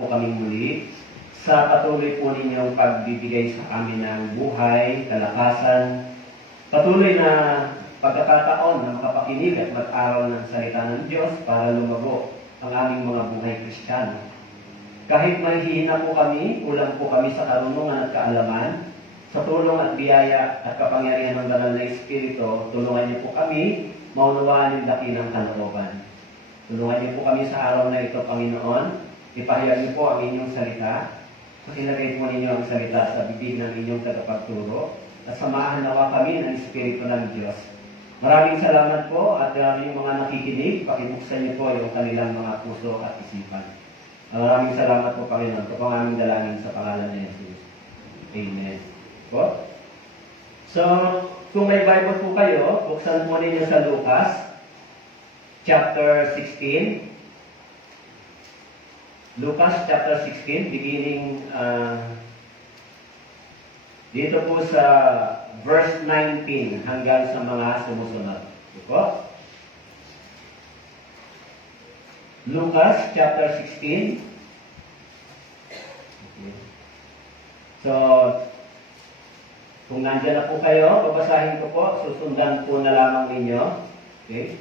po kaming muli sa patuloy po ninyong pagbibigay sa amin ng buhay, kalakasan, patuloy na pagkakataon na makapakinig at mag-aral ng salita ng Diyos para lumago ang aming mga buhay Kristiyano. Kahit may hihina po kami, kulang po kami sa karunungan at kaalaman, sa tulong at biyaya at kapangyarihan ng Banal na Espiritu, tulungan niyo po kami maunawaan yung dakilang kalooban. Tulungan niyo po kami sa araw na ito, Panginoon. Ipahayag niyo po ang inyong salita. Pasilagay po ninyo ang salita sa bibig ng inyong tagapagturo at samahan nawa kami ng Espiritu ng Diyos. Maraming salamat po at yung mga nakikinig, pakibuksan niyo po yung kanilang mga puso at isipan. Maraming salamat po, Panginoon. Ito po ang aming dalangin sa pangalan ni Jesus. Amen. Po? So, kung may Bible po kayo, buksan po ninyo sa Lucas, chapter 16. Lucas chapter 16, beginning dito po sa verse 19 hanggang sa mga sumusunod. Ito Lucas chapter 16. Okay. So, kung nandiyan na po kayo, babasahin ko po, susundan po na lamang ninyo. Okay.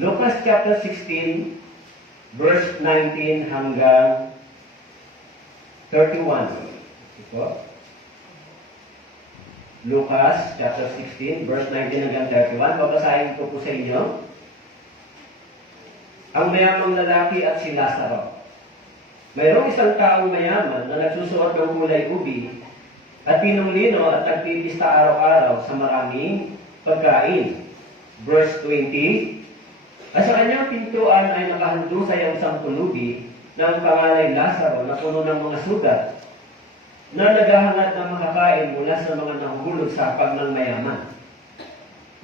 Lucas chapter 16, verse 19 hanggang 31. Ito. Lucas chapter 16, verse 19 hanggang 31. Babasahin ko po sa inyo. Ang mayamang lalaki at si Lazaro. Mayroong isang taong mayaman na nagsusuot ng kulay ubi at pinunglino at nagpipista araw-araw sa maraming pagkain. Verse 20. At sa kanyang pintuan ay nakahandusay ang isang pulubi na ang pangalay Lazaro na puno ng mga sugat na naghahangad ng makakain mula sa mga nahuhulog sa hapag ng mayaman.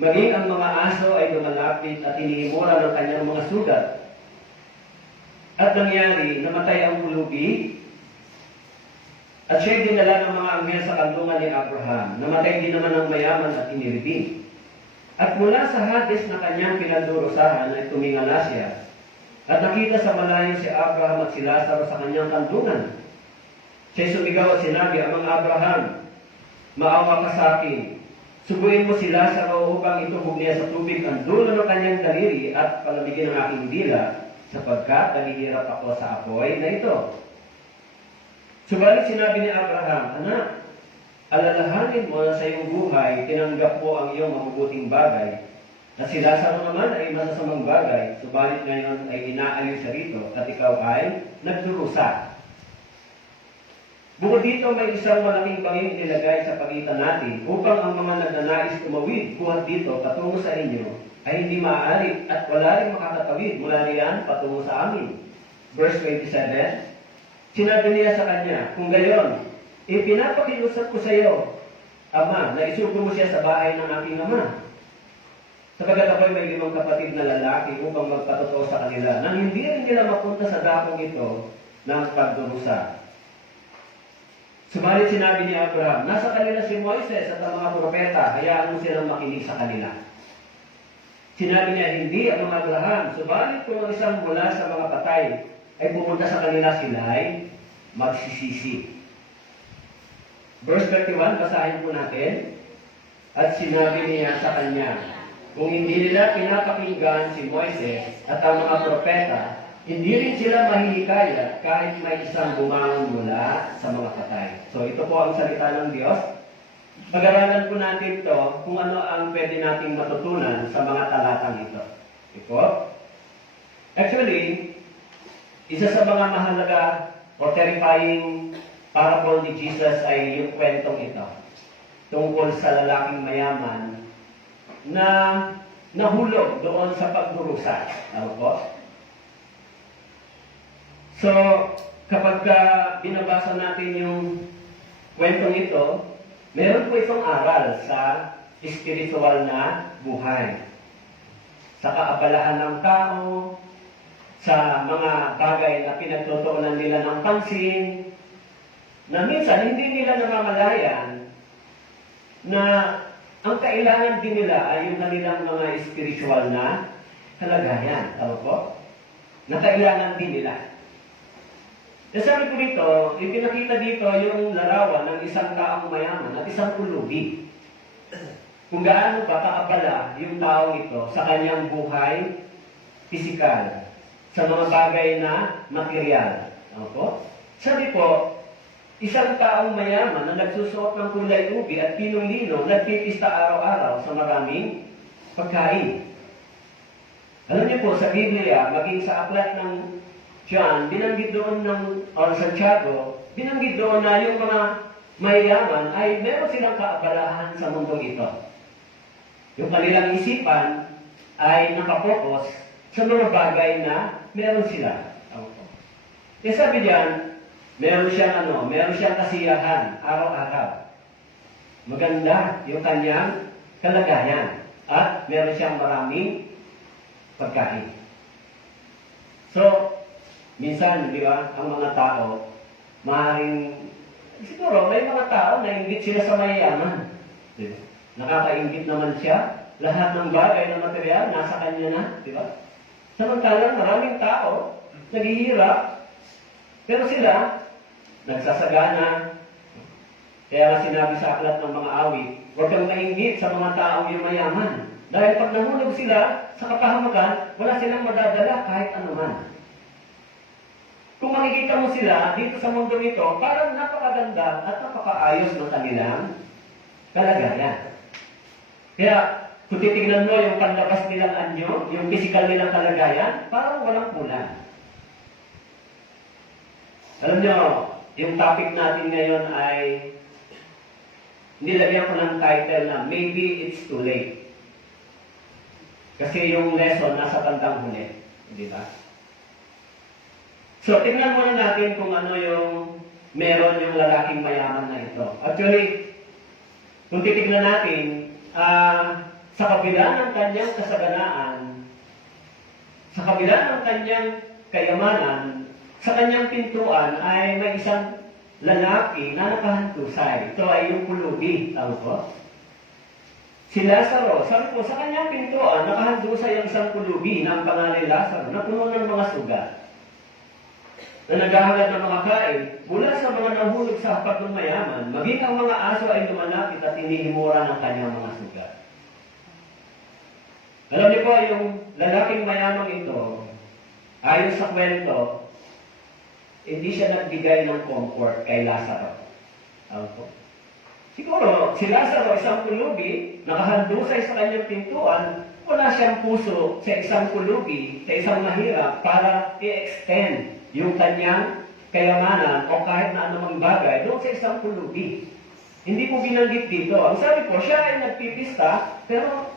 Maging ang mga aso ay lumalapit at hinihimura ng kanyang mga sugat. At nangyari, namatay ang pulubi at siya'y dinala ng mga anghel sa kandungan ni Abraham. Namatay din naman ang mayaman at inilibing. At mula sa Hades na kanyang pinagdurusahan ay tumingala siya. At nakita sa malayo si Abraham at si Lazaro sa kanyang kandungan. Siya'y sumigaw at sinabi, Amang Abraham, maawa ka sa akin. Subuin mo si Lazaro upang itubog niya sa tubig ang dulo ng kanyang daliri at palamigin ang aking dila, sapagkat nahihirap ako sa apoy na ito. Subalit sinabi ni Abraham, Anak, alalahanin mo na sa iyong buhay, tinanggap mo ang iyong mabubuting bagay. At si Lazaro naman ay masasamang bagay, subalit ngayon ay inaaliw siya rito, at ikaw ay nagdurusa. Bukod dito, may isang malaking bangin nilagay sa pagitan natin, upang ang mga nagnanais tumawid buhat dito patungo sa inyo, ay hindi maaari at wala rin makakatawid mula riyan patungo sa amin. Verse 27, sinabi niya sa kanya, kung gayon, ipinapakiusap ko sa iyo, Ama, na isugo mo siya sa bahay ng aking ama. Sapagkat ako'y may 5 kapatid na lalaki upang magpatotoo sa kanila, nang hindi rin nila mapunta sa dakong ito ng pagdurusa. Subalit sinabi ni Abraham, nasa kanila si Moises at ang mga propeta, hayaan mo silang makinig sa kanila. Sinabi niya, hindi ang mga Abraham, subalit kung ang isang mula sa mga patay ay pupunta sa kanila, sila ay magsisisi. Verse 31, basahin po natin. At sinabi niya sa kanya, kung hindi nila pinapakinggan si Moises at ang mga propeta, hindi rin sila mahihikayat kahit may isang bumangon mula sa mga patay. So ito po ang salita ng Diyos. Pag-aralan po natin ito kung ano ang pwede nating matutunan sa mga talatang ito. Ito. Actually, isa sa mga mahalaga o terrifying parable ni Jesus ay yung kwentong ito. Tungkol sa lalaking mayaman na nahulog doon sa pagdurusa. Ano po? So, kapag binabasa natin yung kwentong ito, meron po itong aral sa espiritual na buhay. Sa kaabalahan ng tao, sa mga bagay na pinagtutuunan nila ng pansin, na minsan hindi nila namamalayan na ang kailangan din nila ay yung kanilang mga spiritual na kalagayan. Tama po? Na kailangan din nila. E sabi ko dito, ipinakita dito yung larawan ng isang taong mayaman at isang pulubi. Kung gaano ba kaabala yung taong ito sa kanyang buhay, pisikal, sa mga bagay na material. Ano po? Sabi po, isang taong mayaman na nagsusuot ng kulay ubi at pinong-lino, nagpipista araw-araw sa maraming pagkain. Alam niyo po, sa Biblia, maging sa aklat ng John, binanggit doon or Santiago, binanggit doon na yung mga mayayaman ay meron silang kaabalahan sa mundong ito. Yung kanilang isipan ay nakapokus sa mga bagay na meron sila. Kaya sabi diyan, meron siyang kasiyahan araw-araw. Maganda yung kanyang kalagayan at meron siyang maraming pagkain. So, minsan, di ba, ang mga tao, maaaring, siguro, may mga tao na inggit sila sa mayayaman. Di ba? Nakakainggit naman siya. Lahat ng bagay na material, nasa kanya na. Di ba? Samantalang maraming tao, naghihirap, pero sila, nagsasagana. Kaya nga sinabi sa aklat ng mga awit, huwag kang nainggit sa mga taong yung mayaman. Dahil pag nahulog sila sa kapahamakan, wala silang madadala kahit anuman. Kung makikita mo sila dito sa mundo ito, parang napakaganda at napakaayos ng kanilang kalagayan. Kaya, kung titignan mo yung panlabas nilang anyo, yung physical nilang kalagayan, parang walang kulang. Alam nyo, yung topic natin ngayon ay nilagyan ko ng title na Maybe It's Too Late. Kasi yung lesson nasa tandang huli. Di ba? So, tingnan muna natin kung ano yung meron yung lalaking mayaman na ito. Actually, kung titignan natin, sa kabila ng kanyang kasaganaan, sa kabila ng kanyang kayamanan, sa kanyang pintuan ay may isang lalaki na nakahantusay. Ito ay yung pulubi. Tama po? Si Lazaro, sabi po, sa kanyang pintuan, nakahandusay ang isang pulubi na ang pangalan Lazaro na puno ng mga sugat na naghahangad ng mga kain mula sa mga nahulog sa hapag ng mayaman, maging ang mga aso ay lumalapit at hinihimura ng kanyang mga sugat. Alam niyo po, yung lalaking mayamang ito, ayon sa kwento, hindi siya nagbigay ng comfort kay Lazaro. Siguro, si Lazaro, isang pulubi, nakahandusay sa kanyang pintuan, wala siyang puso sa isang pulubi, sa isang mahirap, para i-extend yung kanyang kayamanan o kahit na anumang bagay doon sa isang pulubi. Hindi po binanggit dito. Ang sabi po, siya ay nagpipista, pero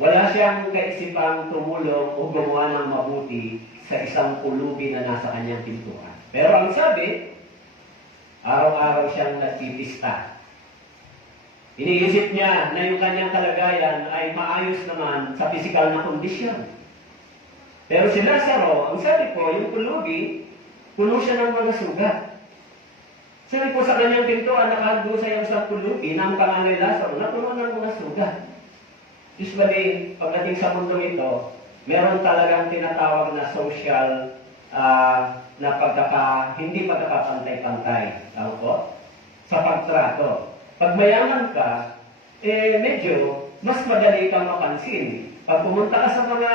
wala siyang kaisipang tumulong o gumawa ng mabuti sa isang pulubi na nasa kanyang pintuan. Pero ang sabi, araw-araw siyang nagpipista. Iniisip niya na yung kanyang kalagayan ay maayos naman sa pisikal na kondisyon. Pero si Lazaro, ang sabi po, yung pulubi, puno siya ng mga sugat. Sabi po sa kanyang pintuan, nakahandusay ang isang pulubi na ang pangalan Lazaro na puno ng mga sugat. Usually, pagdating sa mundo ito, meron talagang tinatawag na social na hindi pagkakapantay-pantay. Tama po? Sa pagtrato. Pag mayaman ka, medyo mas madali kang mapansin. Pag pumunta ka sa mga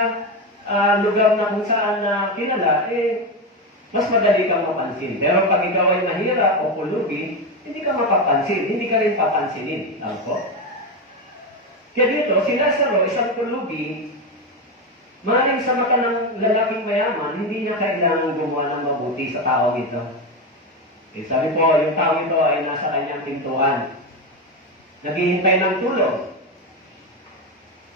lugar na kung saan kilala, mas madali kang mapansin. Pero pag ikaw ay mahirap o pulubi, hindi ka mapapansin, hindi ka rin papansinin. Tama po? Kaya dito, si Lazaro, isang pulubi, maaaring sa mata ng lalaking mayaman, hindi niya kailangan gumawa ng mabuti sa tao ito. Sabi po, yung tao ito ay nasa kanyang pintuan. Naghihintay ng tulong.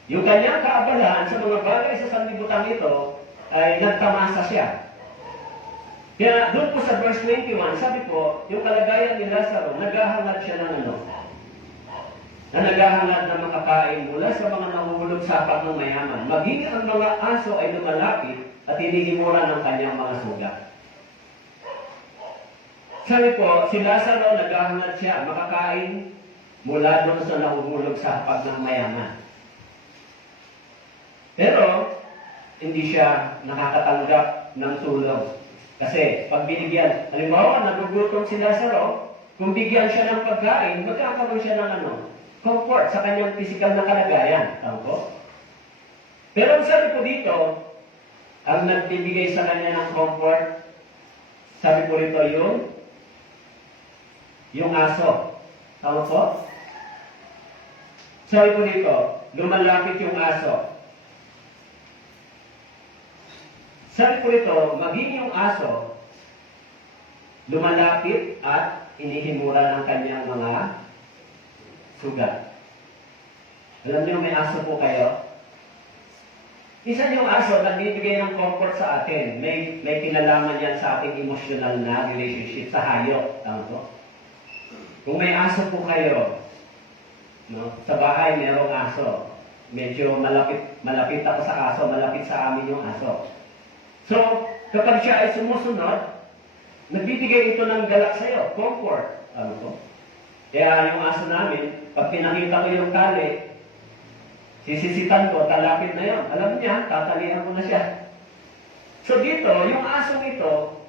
Yung kanyang kaabalahan sa mga bagay sa sanlibutan ito ay nagtamasa siya. Kaya doon po sa verse 21, sabi po, yung kalagayan ni Lazaro, naghahangad siya ng na naghahangad na makakain mula sa mga nahuhulog sa hapag ng mayaman. Maging ang mga aso ay lumalapit at hinihimura ng kanyang mga sugat. Sabi po, si Lazaro naghahangad siya makakain mula doon sa nahuhulog sa hapag ng mayaman. Pero, hindi siya nakakatanggap ng tulong. Kasi pag binigyan, halimbawa, nagugutom si Lazaro, kung bigyan siya ng pagkain, magkakaroon siya ng comfort sa kanyang physical na kalagayan. Tama po? Pero ang sabi po dito, ang nagbibigay sa kanya ng comfort, sabi po rito yung aso. Tama po? Sabi po dito, lumalapit yung aso. Sabi po rito, maging yung aso, lumalapit at inihimura ng kanyang mga sugat. Alam niyo, may aso po kayo? Isa yung aso, nagbibigay ng comfort sa atin. May kinalaman yan sa ating emotional na relationship sa hayop. Tama po? Kung may aso po kayo, no, sa bahay merong aso. Medyo malapit ako sa aso, malapit sa amin yung aso. So, kapag siya ay sumusunod, nagbibigay ito ng galak sa'yo, comfort. Tama po? Kaya yung aso namin, pag pinakita ko yung tali, sisisitan ko, talapit na yun. Alam niya, tatalihan ko na siya. So dito, yung asong ito,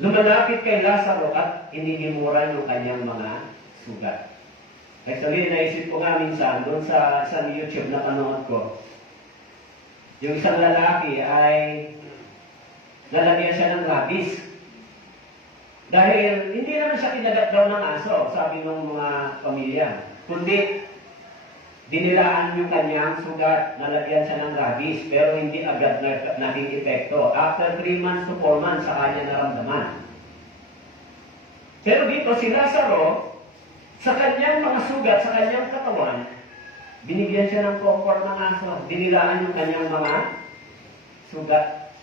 lumalapit kay Lazaro at inihimuran yung kanyang mga sugat. Actually, naisip ko nga minsan, doon sa YouTube na panood ko, yung isang lalaki ay lalagyan siya ng rabies. Dahil hindi naman siya kinagat daw ng aso, sabi ng mga pamilya. Kundi, dinilaan yung kanyang sugat, nalagyan siya ng rabies, pero hindi agad naging epekto. After 3 months to 4 months, sa kanya naramdaman. Pero dito, si Lazaro, sa kanyang mga sugat, sa kanyang katawan, binigyan siya ng comfort ng aso. Dinilaan yung kanyang mga sugat.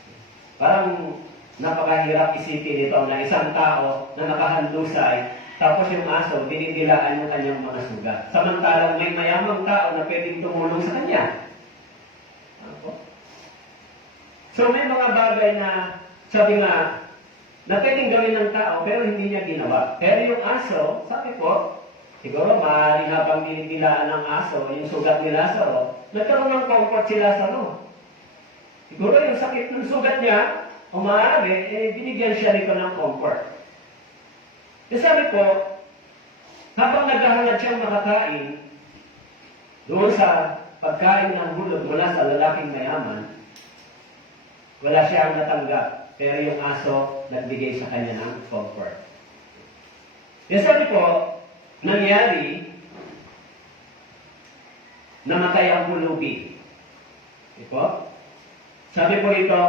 Parang napakahirap isipin ito na isang tao na nakahandusay, tapos yung aso, dinidilaan yung kanyang mga sugat. Samantalang may mayamang tao na pwedeng tumulong sa kanya. So may mga bagay na, sabi nga, na pwedeng gawin ng tao, pero hindi niya ginawa. Pero yung aso, sabi ko, siguro maaaring habang dinidilaan ng aso, yung sugat ni Lazaro, nagkaroon ng comfort si Lazaro. Siguro yung sakit ng sugat niya, o maaari, binigyan siya nito ng comfort. Kasi sabi ko, habang naghahangad siyang makakain, doon sa pagkain ng hulog mula sa lalaking mayaman, wala siyang natanggap, pero yung aso nagbigay sa kanya ng comfort. Kasi sabi ko, nangyari, namatay ang pulubi. Ito? Sabi ko ito,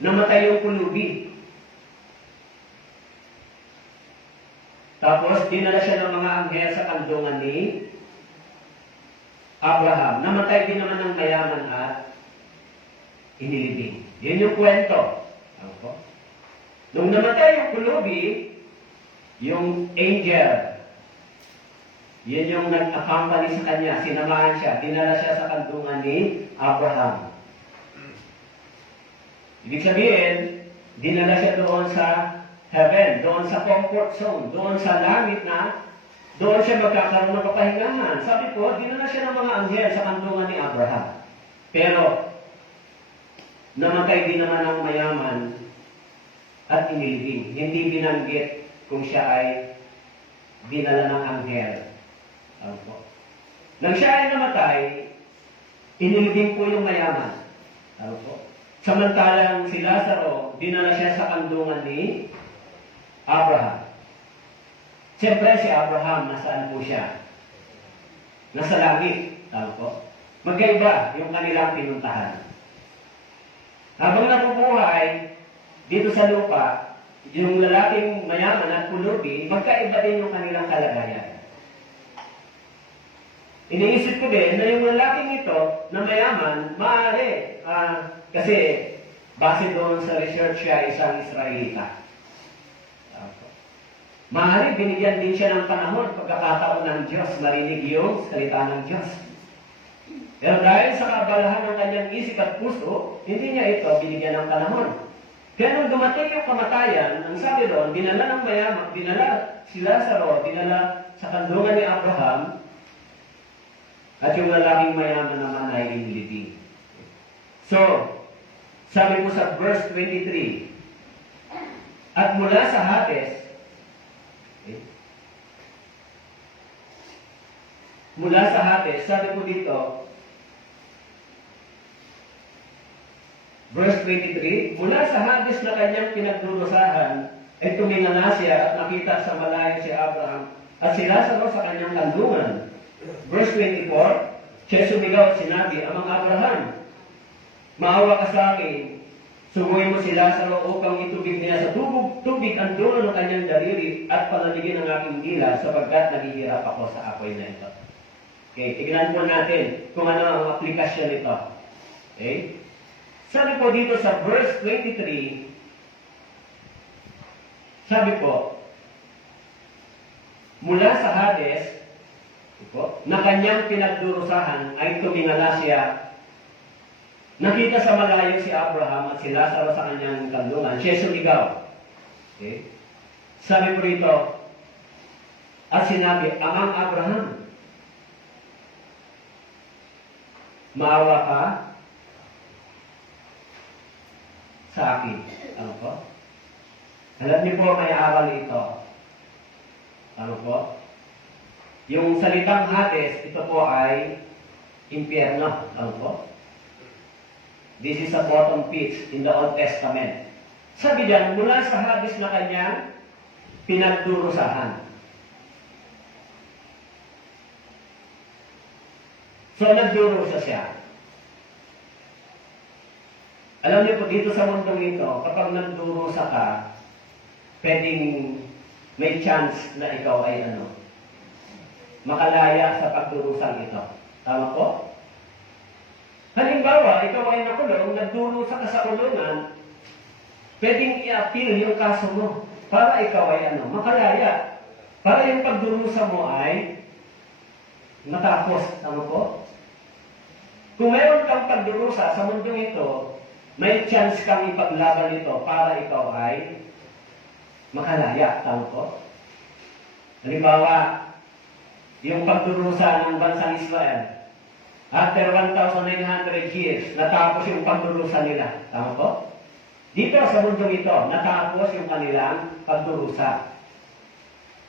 namatay yung pulubi. Tapos, dinala siya ng mga anghel sa kandungan ni Abraham. Namatay din naman ng mayaman at inilibing. Yun yung kwento. Nung namatay yung pulubi, yung angel, yun yung nag-accompany sa kanya, sinamahan siya, dinala siya sa kandungan ni Abraham. Ibig sabihin, dinala siya doon sa heaven, doon sa comfort zone, doon sa langit na, doon siya magkakaroon ng kapahingahan. Sabi ko, dinala siya ng mga anghel sa kandungan ni Abraham. Pero, namatay din naman ang mayaman at inilibing. Hindi binanggit kung siya ay dinala ng anghel. Nang siya ay namatay, inilibing po yung mayaman. Samantalang si Lazaro, dinala siya sa kandungan ni Abraham. Siyempre si Abraham, nasaan po siya? Nasa langit. Tama po? Magkaiba yung kanilang pinuntahan. Habang nabubuhay, dito sa lupa, yung lalaking mayaman at pulubi, magkaiba din yung kanilang kalagayan. Iniisip ko din na yung lalaking ito na mayaman, maaari, kasi base doon sa research siya, isang Israelita. Maaari, binigyan din siya ng panahon, pagkakataon ng Diyos, marinig yung salita ng Diyos. Pero dahil sa kaabalahan ng kanyang isip at puso, hindi niya ito binigyan ng panahon. Kaya nung dumating yung kamatayan, ang sabi doon, dinala ng mayaman, dinala si Lazaro, dinala sa kandungan ni Abraham, at yung lalaking mayaman naman ay inilibing. So, sabi po sa verse 23, At mula sa Hades, okay, mula sa Hades, sabi po dito, verse 23, mula sa Hades na kanyang pinagdurusahan, ay tumingala siya at nakita sa malayo si Abraham at si Lazaro sa kanyang kandungan. Verse 24, siya sumigaw at sinabi, Amang Abraham, maawa ka sa akin, suguin mo si Lazaro upang itubig niya sa tubig ang dulo ng kanyang daliri at palamigin ang aking dila sapagkat naghihirap ako sa apoy na ito. Okay, tignan po natin kung ano ang aplikasyon nito. Okay? Sabi po dito sa verse 23, sabi po, mula sa Hades, na kanyang pinagdurusahan ay tumingala siya. Nakita sa malayo si Abraham at si Lazaro sa kanyang kandungan. Siya sumigaw. Okay? Sabi po rito, at sinabi, Amang Abraham, maawa ka sa akin. Ano po? Alam niyo po, may aral ito. Ano po? Yung salitang Hades, ito po ay impyerno. Ano po? This is a bottom pit in the Old Testament. Sabi diyan, mula sa Hades na kanyang pinagdurusahan. So, nagdurusa siya. Alam niyo po, dito sa mundong ito, kapag nagdurusa ka, pwedeng may chance na ikaw ay makalaya sa pagdurusang ito. Tama po? Halimbawa, ikaw ay nakulong, nagdurusa ka sa kulungan, pwedeng i-appeal yung kaso mo para ikaw ay makalaya. Para yung pagdurusa mo ay matapos. Tama po? Kung mayroon kang pagdurusa sa mundong ito, may chance kang ipaglaban ito para ikaw ay makalaya. Tama po? Halimbawa, yung pagdurusa ng bansang Israel. After 1,900 years, natapos yung pagdurusa nila. Tama po? Dito sa mundong ito, natapos yung kanilang pagdurusa.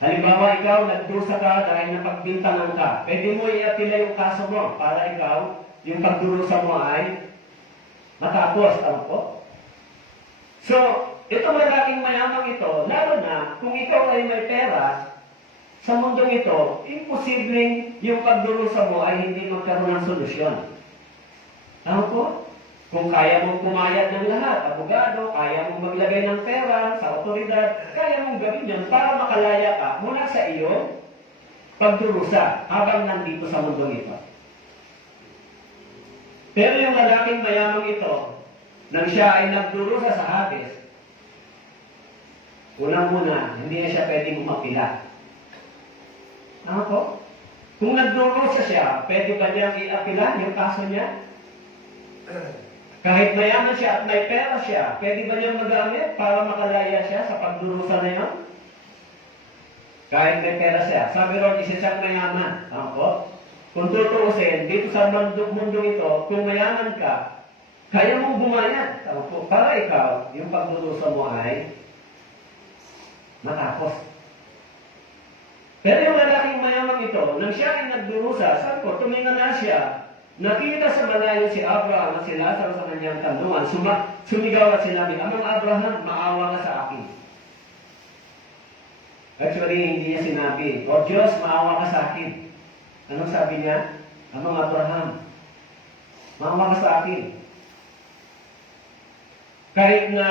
Halimbawa, ikaw, nagdurusa ka dahil napagbintangan ka. Pwede mo i-apila yung kaso mo para ikaw, yung pagdurusa mo ay matapos. Tama po? So, ito malaking mayamang ito, lalo na kung ikaw ay may pera, sa mundong ito, imposibleng yung pagdurusa mo ay hindi magkaroon ng solusyon. Tama po? Kung kaya mong pumayag ng lahat, abogado, kaya mong maglagay ng pera sa otoridad, kaya mong gawin yun para makalaya ka mula sa iyong pagdurusa habang nandito sa mundong ito. Pero yung lalaking mayamang ito, nang siya ay nagdurusa sa Hades, unang-una, hindi na siya pwedeng umapila. Ano po? Kung nagdurusa siya, pwede ba niyang i-apila yung kaso niya? Kahit mayaman siya at may pera siya, pwede ba niyang magamit para makalaya siya sa pagdurusa na yun? Kahit may pera siya. Sabi ron, isa siyang mayaman. Ano po? Kung tutuusin, dito sa mundong ito, kung mayaman ka, kaya mong bumayad. Ano po? Para ikaw, yung pagdurusa mo ay matapos. Pero yung lalaking mayamang ito, nang siya ay nagdurusa, sabi ko, tumingin na siya, nakita sa malayo si Abraham at si Lazaro sa kanyang kandungan, sumigaw at sinabi, Amang Abraham, maawa ka sa akin. Actually, hindi niya sinabi, O Diyos, maawa ka sa akin. Anong sabi niya? Amang Abraham, maawa ka sa akin. Kahit na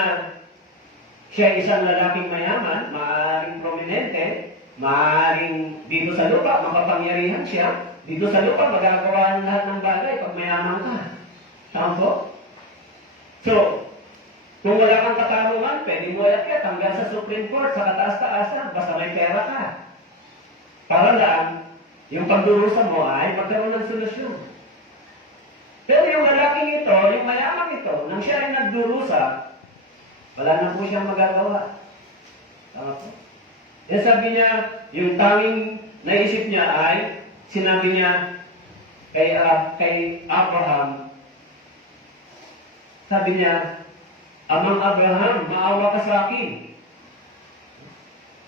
siya isang lalaking mayaman, maaaring prominente, maaaring dito sa lupa, makapangyarihan siya. Dito sa lupa, magagawa ng lahat ng bagay pag mayaman ka. Tama po? So, kung wala kang katarungan, pwede mo iakyat hanggang sa Supreme Court, sa kataas-taasan, basta may pera ka. Para lang, yung pagdurusa mo ay magkaroon ng solusyon. Pero yung lalaking ito, yung mayamang ito, nang siya ay nagdurusa, wala na po siyang magagawa. Tama po? Yan sabi niya, yung tanging naisip niya ay, sinabi niya kay Abraham, sabi niya, Amang Abraham, maawa ka sa akin.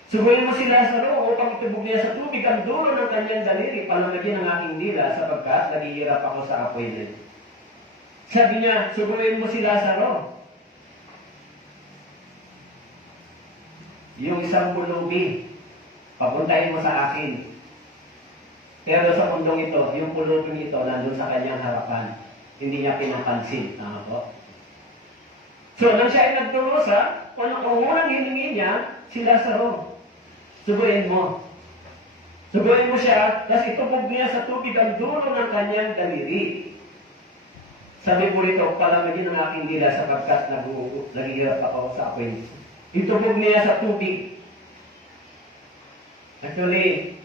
Suguin mo si Lazaro upang itubog niya sa tubig ang dulo ng kanyang daliri, palamagin ang aking dila sapagkat naghihirap ako sa apoy niya. Sabi niya, suguin mo si Lazaro. Yung isang pulubi, papuntahin mo sa akin. Pero sa mundong ito, yung pulubing ito nandun sa kanyang harapan. Hindi niya pinapansin. Tama po? So, nang siya ay nagturusa, ang unang hiningi niya, si Lazaro. Suguin mo. Suguin mo siya, tapos itubog niya sa tubig ang dulo ng kanyang daliri. Sabi po rito, palamagin ang aking dila sapagkat naghihirap ako sa apoy. Itubog niya sa tubig. Actually,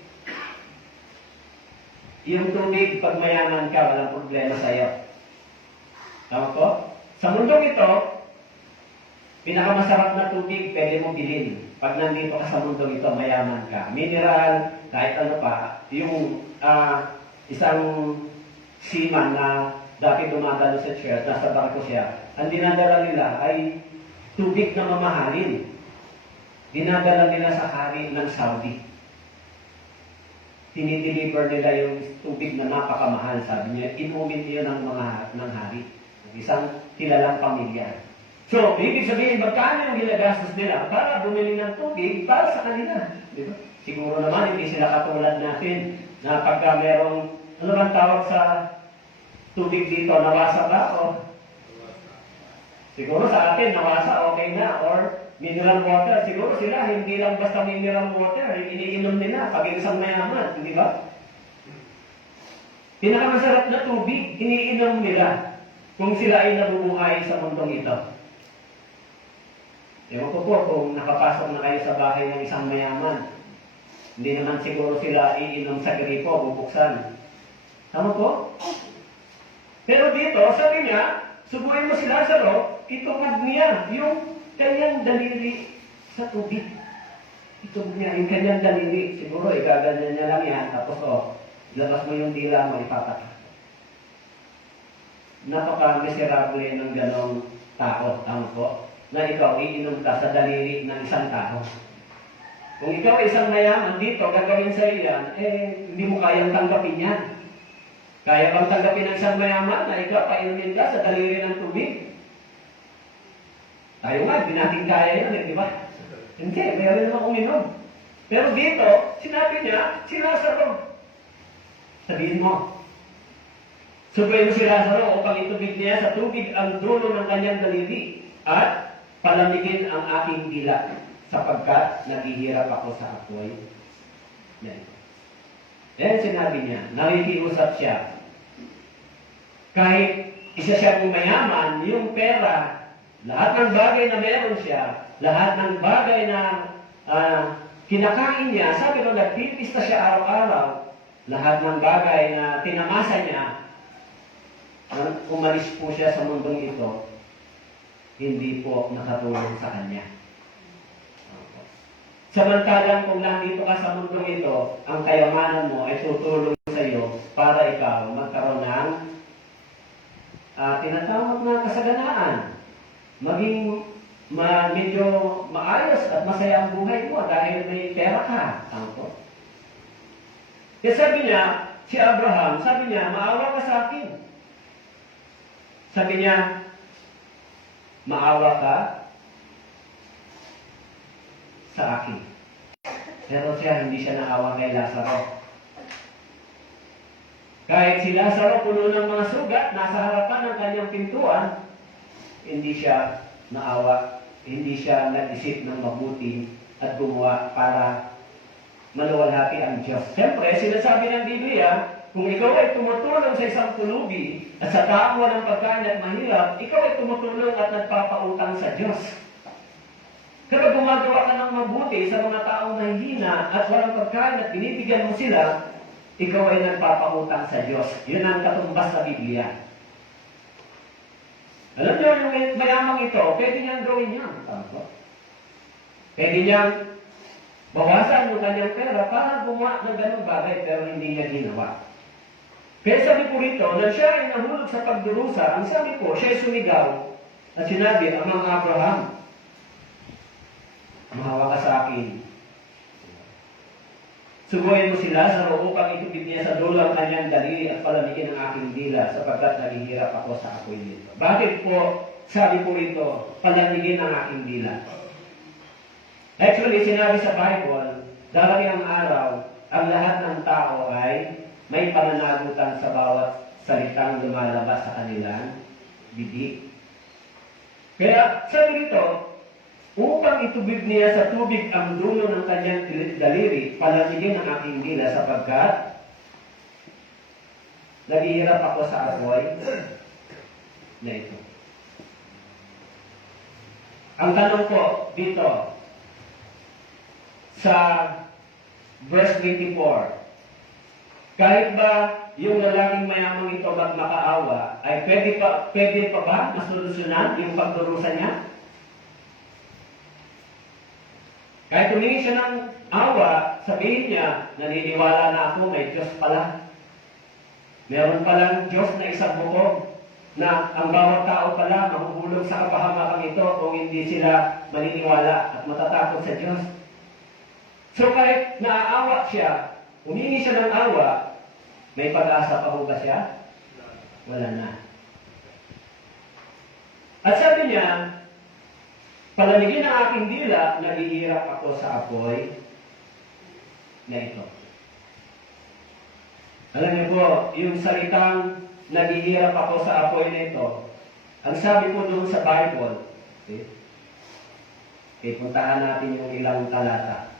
yung tubig, pag mayaman ka, walang problema sa iyo. Tama po? Sa mundong ito, pinakamasarap na tubig, pwede mo bilhin. Pag nandito ka sa mundong ito, mayaman ka. Mineral, kahit ano pa, yung isang seaman na dati dumadalo sa church, nasa barko siya, ang dinadala nila ay tubig na mamahalin. Dinadala nila sa hari ng Saudi. Tinideliver nila yung tubig na napakamahal. Sabi niya, inumin niyo ng hari. Isang kilalang pamilya. So, ibig sabihin, magkano yung ginagastos nila para bumili ng tubig para sa kanila? Di ba? Siguro naman, hindi sila katulad natin na pagka merong, ano bang tawag sa tubig dito, nawasa ba? O siguro sa atin, nawasa, okay na. Or mineral water, siguro sila, hindi lang basta mineral water, iniinom nila pag isang mayaman, di ba? Pinakamasarap na tubig, iniinom nila kung sila ay nabubuhay sa mundong ito. Ewan ko po kung nakapasok na kayo sa bahay ng isang mayaman. Hindi naman siguro sila iinom sa gripo, bubuksan. Tama po? Pero dito, sabi niya, subuhin mo si Lazaro, itubog niya yung kanyang daliri sa tubig. Itubog niya yung kanyang daliri. Siguro, igaganyan niya lang yan. Tapos, labas mo yung dila mo, ipapatak. Napaka-miserable ng ganong tao. Tama po? Na ikaw iinom ka sa daliri ng isang tao. Kung ikaw ay isang mayaman dito, gagawin sa iyo yan, hindi mo kayang tanggapin yan. Kaya bang tanggapin ng isang mayaman na ikaw painumin ka sa daliri ng tubig? Tayo nga, hindi natin kaya yun, di ba? Hindi, mayroon naman uminom. Pero dito, sinabi niya, si Lazaro. Sabihin mo, subuhin mo si Lazaro upang itubig niya sa tubig ang dulo ng kanyang daliri at palamigin ang aking dila sapagkat naghihirap ako sa apoy. Yan. Then sinabi niya, nakikiusap siya. Kahit isa siyang mayaman, yung pera, lahat ng bagay na meron siya, lahat ng bagay na kinakain niya, sabi ko, nagpipista siya araw-araw, lahat ng bagay na tinamasa niya, umalis po siya sa mundong ito, hindi po nakatulong sa kanya. Samantalang kung nandito ka sa mundong ito, ang kayamanan mo ay tutulong sa iyo para ikaw magkaroon ng tinatawag na kasaganaan. Maging medyo maayos at masaya ang buhay mo dahil may pera ka. Tama po? Kaya sabi niya, si Abraham, sabi niya, maawa ka sa akin. Sabi niya, maawa ka sa akin. Pero siya, hindi siya naawa kay Lazaro. Kahit si Lazaro puno ng mga sugat, nasa harapan ng kanyang pintuan, hindi siya naawa, hindi siya nag-isip ng mabuti at gumawa para maluwalhati ang Diyos. Siyempre, sinasabi ng Biblia, kung ikaw ay tumutulong sa isang pulubi at sa taong walang pagkain at mahirap, ikaw ay tumutulong at nagpapautang sa Diyos. Kapag gumagawa ka ng mabuti sa mga taong nahihina at walang pagkain at binibigyan mo sila, ikaw ay nagpapautang sa Diyos. Yun ang katumbas sa Biblia. Alam niyo, yung mayamang ito, pwede niyang gawin yan. Pwede niyang bawasan yung kanyang pera para gumawa ng ganong bagay, pero hindi niya ginawa. Kaya sabi po rito, na siya ay nahulog sa pagdurusa, ang sabi po, siya ay sumigaw at sinabi, Amang Abraham, mahawa ka sa akin. Suguin mo si Lazaro upang itubig niya sa dulo ang kanyang daliri at palamigin ang aking dila sapagkat naghihirap ako sa apoy nito. Bakit po sabi po ito, palamigin ang aking dila? Actually, sinabi sa Bible, darating ang araw, ang lahat ng tao ay may pananagutan sa bawat salitang lumalabas sa kanilang bibig. Kaya sabi nito, upang itubig niya sa tubig ang dulo ng kanyang daliri, palamigin ang aking dila sapagkat naghihirap ako sa apoy na ito. Ang tanong ko dito sa verse 24, kahit ba yung lalaking mayamang ito makaawa, ay pwede pa ba masolusyonan yung pagdurusa niya? Kahit humingi siya ng awa, sabihin niya, naniniwala na ako, may Diyos pala. Meron palang Diyos na isang bukog, na ang bawat tao pala mahuhulog sa kapahamakang ito kung hindi sila maniniwala at matatakot sa Diyos. So kahit naaawa siya, humingi siya ng awa, may pag-asa pa ba siya? Wala na. At sabi niya, palamigin ang aking dila, naghihirap ako sa apoy na ito. Alam niyo po, yung salitang naghihirap ako sa apoy na ito, ang sabi po doon sa Bible, puntahan natin yung ilang talata.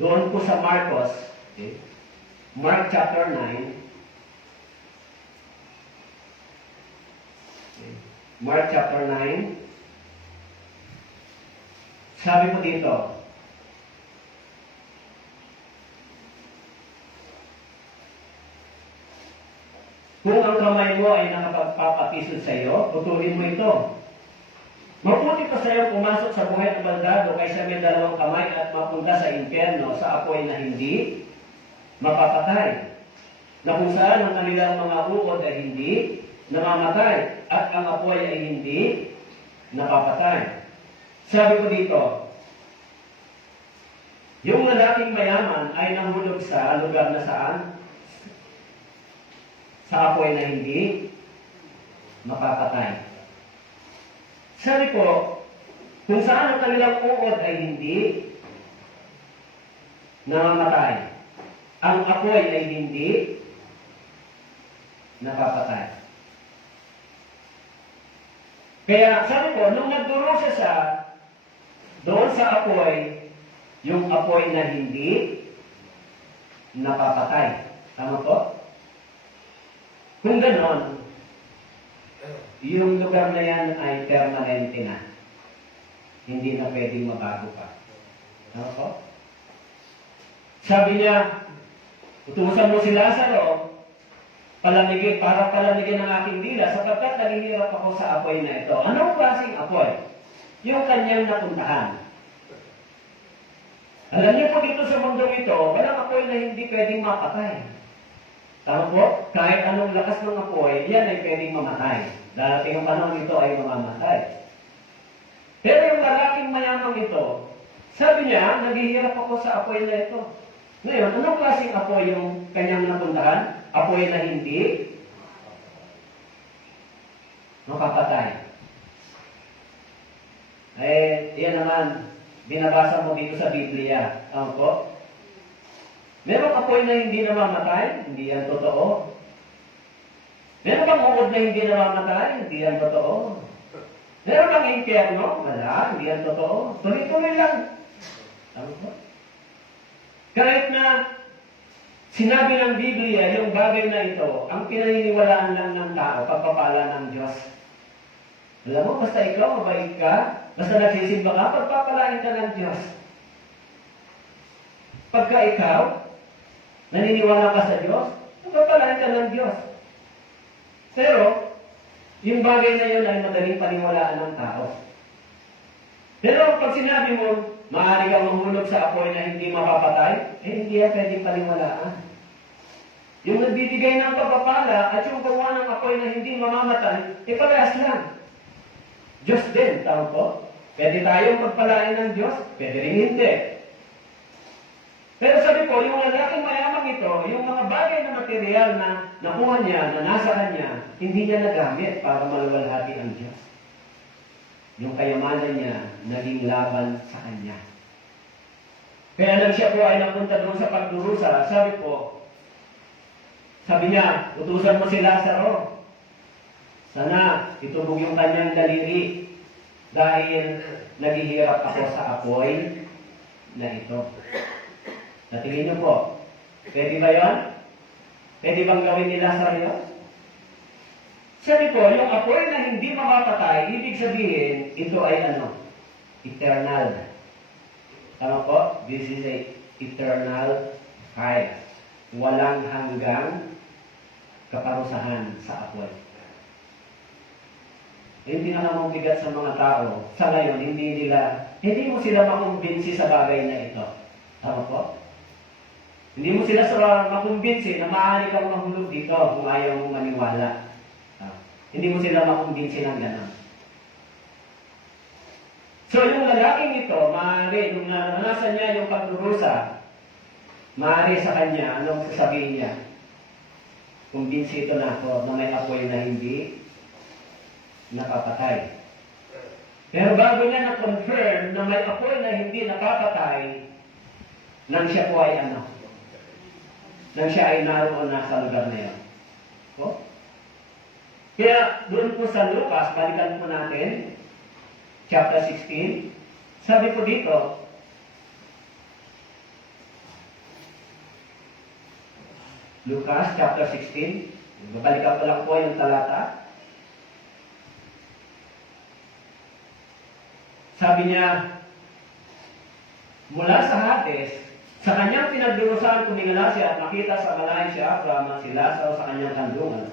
Doon po sa Marcos, Mark chapter 9, Mark chapter 9, sabi po dito, kung ang kamay mo ay nakapagpapatisod sa iyo, putulin mo ito. Mabuti pa sa iyo pumasok sa buhay ng baldado kaysa may dalawang kamay at mapunta sa impyerno sa apoy na hindi mapapatay. Na kung saan ang kanilang mga ukod ay hindi namamatay at ang apoy ay hindi napapatay. Sabi ko dito, yung lalaking mayaman ay nahulog sa lugar na saan? Sa apoy na hindi mapapatay. Sabi ko, kung saan ang kanilang uod ay hindi namamatay, ang apoy ay hindi napapatay. Kaya sabi ko, nung nagdurusa siya doon sa apoy, yung apoy na hindi napapatay. Tama po? Kung ganon, yung lugar na yan ay permanente na. Hindi na pwedeng mabago pa. Tama po? Sabi niya, utusan mo si Lazaro, palamigin, para palamigin ang aking dila, sapagkat naghihirap ako sa apoy na ito. Anong klaseng apoy? Yung kanyang napuntahan. Alam niyo po dito sa mundong ito, walang apoy na hindi pwedeng mapatay. Tama po? Kahit anong lakas ng apoy, yan ay pwedeng mamatay. Darating ang panahon ito ay mamamatay. Pero yung lalaking mayamang ito, sabi niya, naghihirap ako sa apoy na ito. Ngayon, anong klaseng apoy yung kanyang napuntahan? Apoy na hindi makapatay. Yan naman, binabasa mo dito sa Biblia. Tama po? Meron apoy na hindi namamatay? Hindi yan totoo. Meron bang uod na hindi namamatay? Hindi yan totoo. Meron bang impyerno? Wala, hindi yan totoo. Tuloy-tuloy lang. Tama po? Kahit na sinabi ng Biblia, yung bagay na ito, ang pinaniniwalaan lang ng tao, pagpapala ng Diyos. Alam mo, basta ikaw, mabait ka, basta nagsisimba ka, pagpapalain ka ng Diyos. Pagka ikaw, naniniwala ka sa Diyos, pagpapalain ka ng Diyos. Pero, yung bagay na yun ay madaling paniwalaan ng tao. Pero pag sinabi mo, maaari kang mahulog sa apoy na hindi mapapatay, hindi yan pwedeng paniwalaan. Yung nagbibigay ng pagpapala at yung gawa ng apoy na hindi mamamatay, parehas lang. Diyos din, tao po. Pwede tayong magpalain ng Diyos, pwede rin hindi. Pero sabi ko, yung lalaking mayamang ito, yung mga bagay na material na nakuha niya, na nasa kanya, hindi niya nagamit para maluwalhati ang Diyos. Yung kayamanan niya, naging laban sa kanya. Kaya nang siya po ay napunta doon sa pagdurusa, sabi niya, utusan mo si Lazaro. Sana itubog yung kanyang daliri dahil naghihirap ako sa apoy na ito. Natingin niyo po, pwede ba yun? Pwede bang gawin ni Lazaro yun? Sabi ko, yung apoy na hindi mapapatay, ibig sabihin, ito ay eternal. Tama po? This is a eternal fire. Walang hanggang kaparusahan sa apoy. Yung pinakamabigat sa mga tao, sa ngayon, hindi mo sila makumbinsi sa bagay na ito. Tama po? Hindi mo sila makumbinsi na maaari kang mahulog dito kung ayaw mong maniwala. Hindi mo sila makumbinsi ng gano'n. So yung lalaking ito, maaari, nung naranasan niya yung pagdurusa, maaari sa kanya, anong sasabihin niya? Kumbinsi ito na ako na may apoy na hindi napapatay. Pero bago niya na-confirm na may apoy na hindi napapatay, nang siya po ay nang siya ay naroon na sa lugar na yun. So, kaya doon po sa Lucas, balikan po natin, chapter 16, sabi po dito, Lucas chapter 16, babalikan ko lang po yung talata. Sabi niya, mula sa Hades, sa kanyang pinagdurusahan tumingala siya at nakita sa malayo si Abraham at si Lazaro sa kanyang kandungan.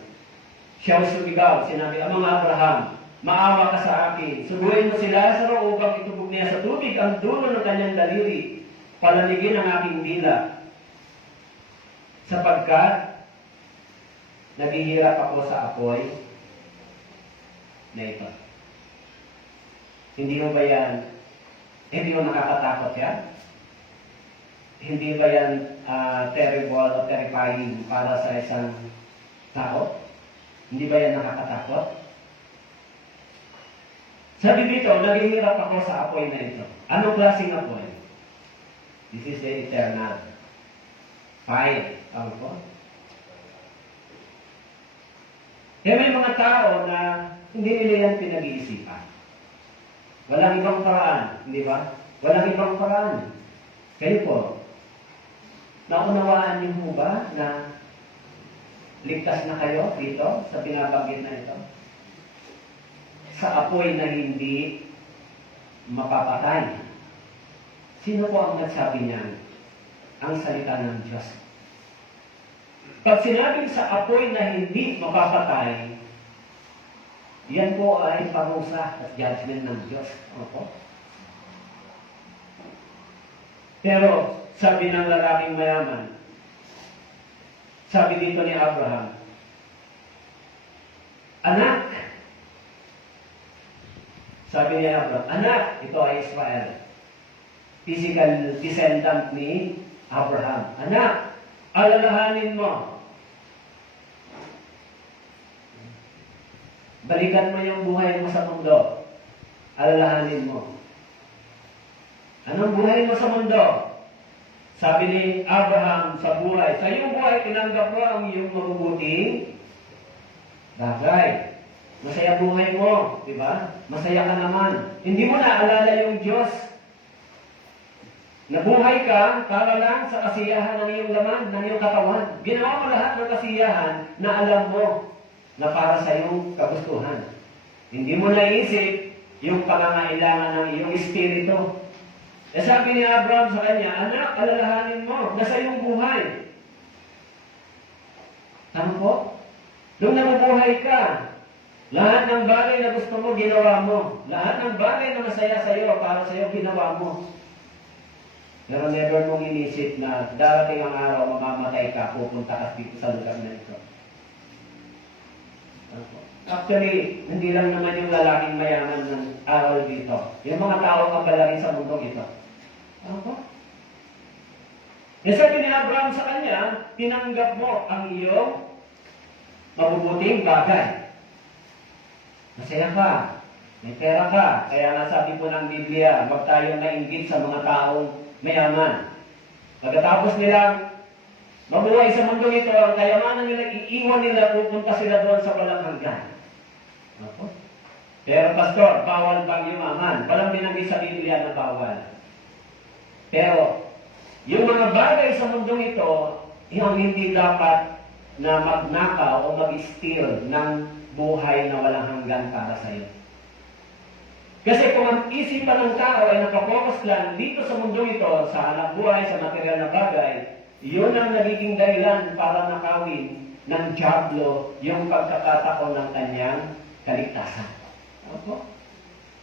Siya sumigaw, sinabi, Amang Abraham, maawa ka sa akin. Suguin mo si Lazaro upang itubog niya sa tubig ang dulo ng kanyang daliri. Palamigin ang aking dila. Sapagkat naghihirap ako sa apoy na ito. Hindi mo ba yan, hindi mo nakakatakot yan? Hindi ba yan terrible o terrifying para sa isang tao? Hindi ba yan nakakatakot? Sabi dito, naghihirap ako sa apoy na ito. Anong klaseng apoy? This is the eternal fire. Tama po? Kaya may mga tao na hindi nila yan pinag-iisipan. Walang ibang paraan, hindi ba? Walang ibang paraan. Kayo po, naunawaan niyo po ba na ligtas na kayo dito sa binabanggit na ito? Sa apoy na hindi mapapatay. Sino po ang nagsabi niyan? Ang salita ng Diyos. Pag sinabing sa apoy na hindi mapapatay, yan po ay parusa at judgment ng Diyos. Opo. Pero, sabi ng lalaking mayaman, sabi dito ni Abraham, Anak, sabi ni Abraham, anak, ito ay Israel. Physical descendant ni Abraham. Anak, alalahanin mo. Balikan mo yung buhay mo sa mundo. Alalahanin mo. Anong buhay mo sa mundo? Sabi ni Abraham sa buhay, sa iyong buhay, tinanggap mo ang iyong mabubuting bagay. Masaya buhay mo, di ba? Masaya ka naman. Hindi mo naalala yung Diyos. Nabuhay ka para lang sa kasiyahan ng iyong laman, ng iyong katawan. Ginawa mo lahat ng kasiyahan na alam mo na para sa iyong kagustuhan. Hindi mo naisip yung pangangailangan ng iyong espiritu. E sabi ni Abraham sa kanya, anak, alalahanin mo, nasa iyong buhay. Tama po? Nung nabubuhay ka, lahat ng bagay na gusto mo, ginawa mo. Lahat ng bagay na masaya sa iyo, para sa iyo, ginawa mo. Pero never mong inisip na darating ang araw, mamamatay ka, pupunta ka dito sa lugar na ito. Actually, hindi lang naman yung lalaking mayaman ng aral dito. Yung mga tao kabalangin sa mundong ito. Ano po? E sabi ni Abraham sa kanya, tinanggap mo ang iyong mabubuting bagay. Masaya ka, may pera ka. Kaya nga sabi po ng Biblia, huwag tayong nainggit sa mga taong mayaman. Pagkatapos nilang mabuhay sa mundo ito, ang kayamanan nila, iiwan nila, pupunta sila doon sa walang hanggan. Ako? Pero pastor, bawal bang yumaman? Walang binanggit sa Biblia na bawal. Pero, yung mga bagay sa mundong ito, yung hindi dapat na magnakaw o mag-steal ng buhay na walang hanggan para sa iyo. Kasi kung ang isipan ng tao ay nakapokus lang dito sa mundong ito, sa hanap buhay, sa material na bagay, yun ang nagiging dahilan para nakawin ng dyablo yung pagkakataon ng kanyang kaligtasan. Opo?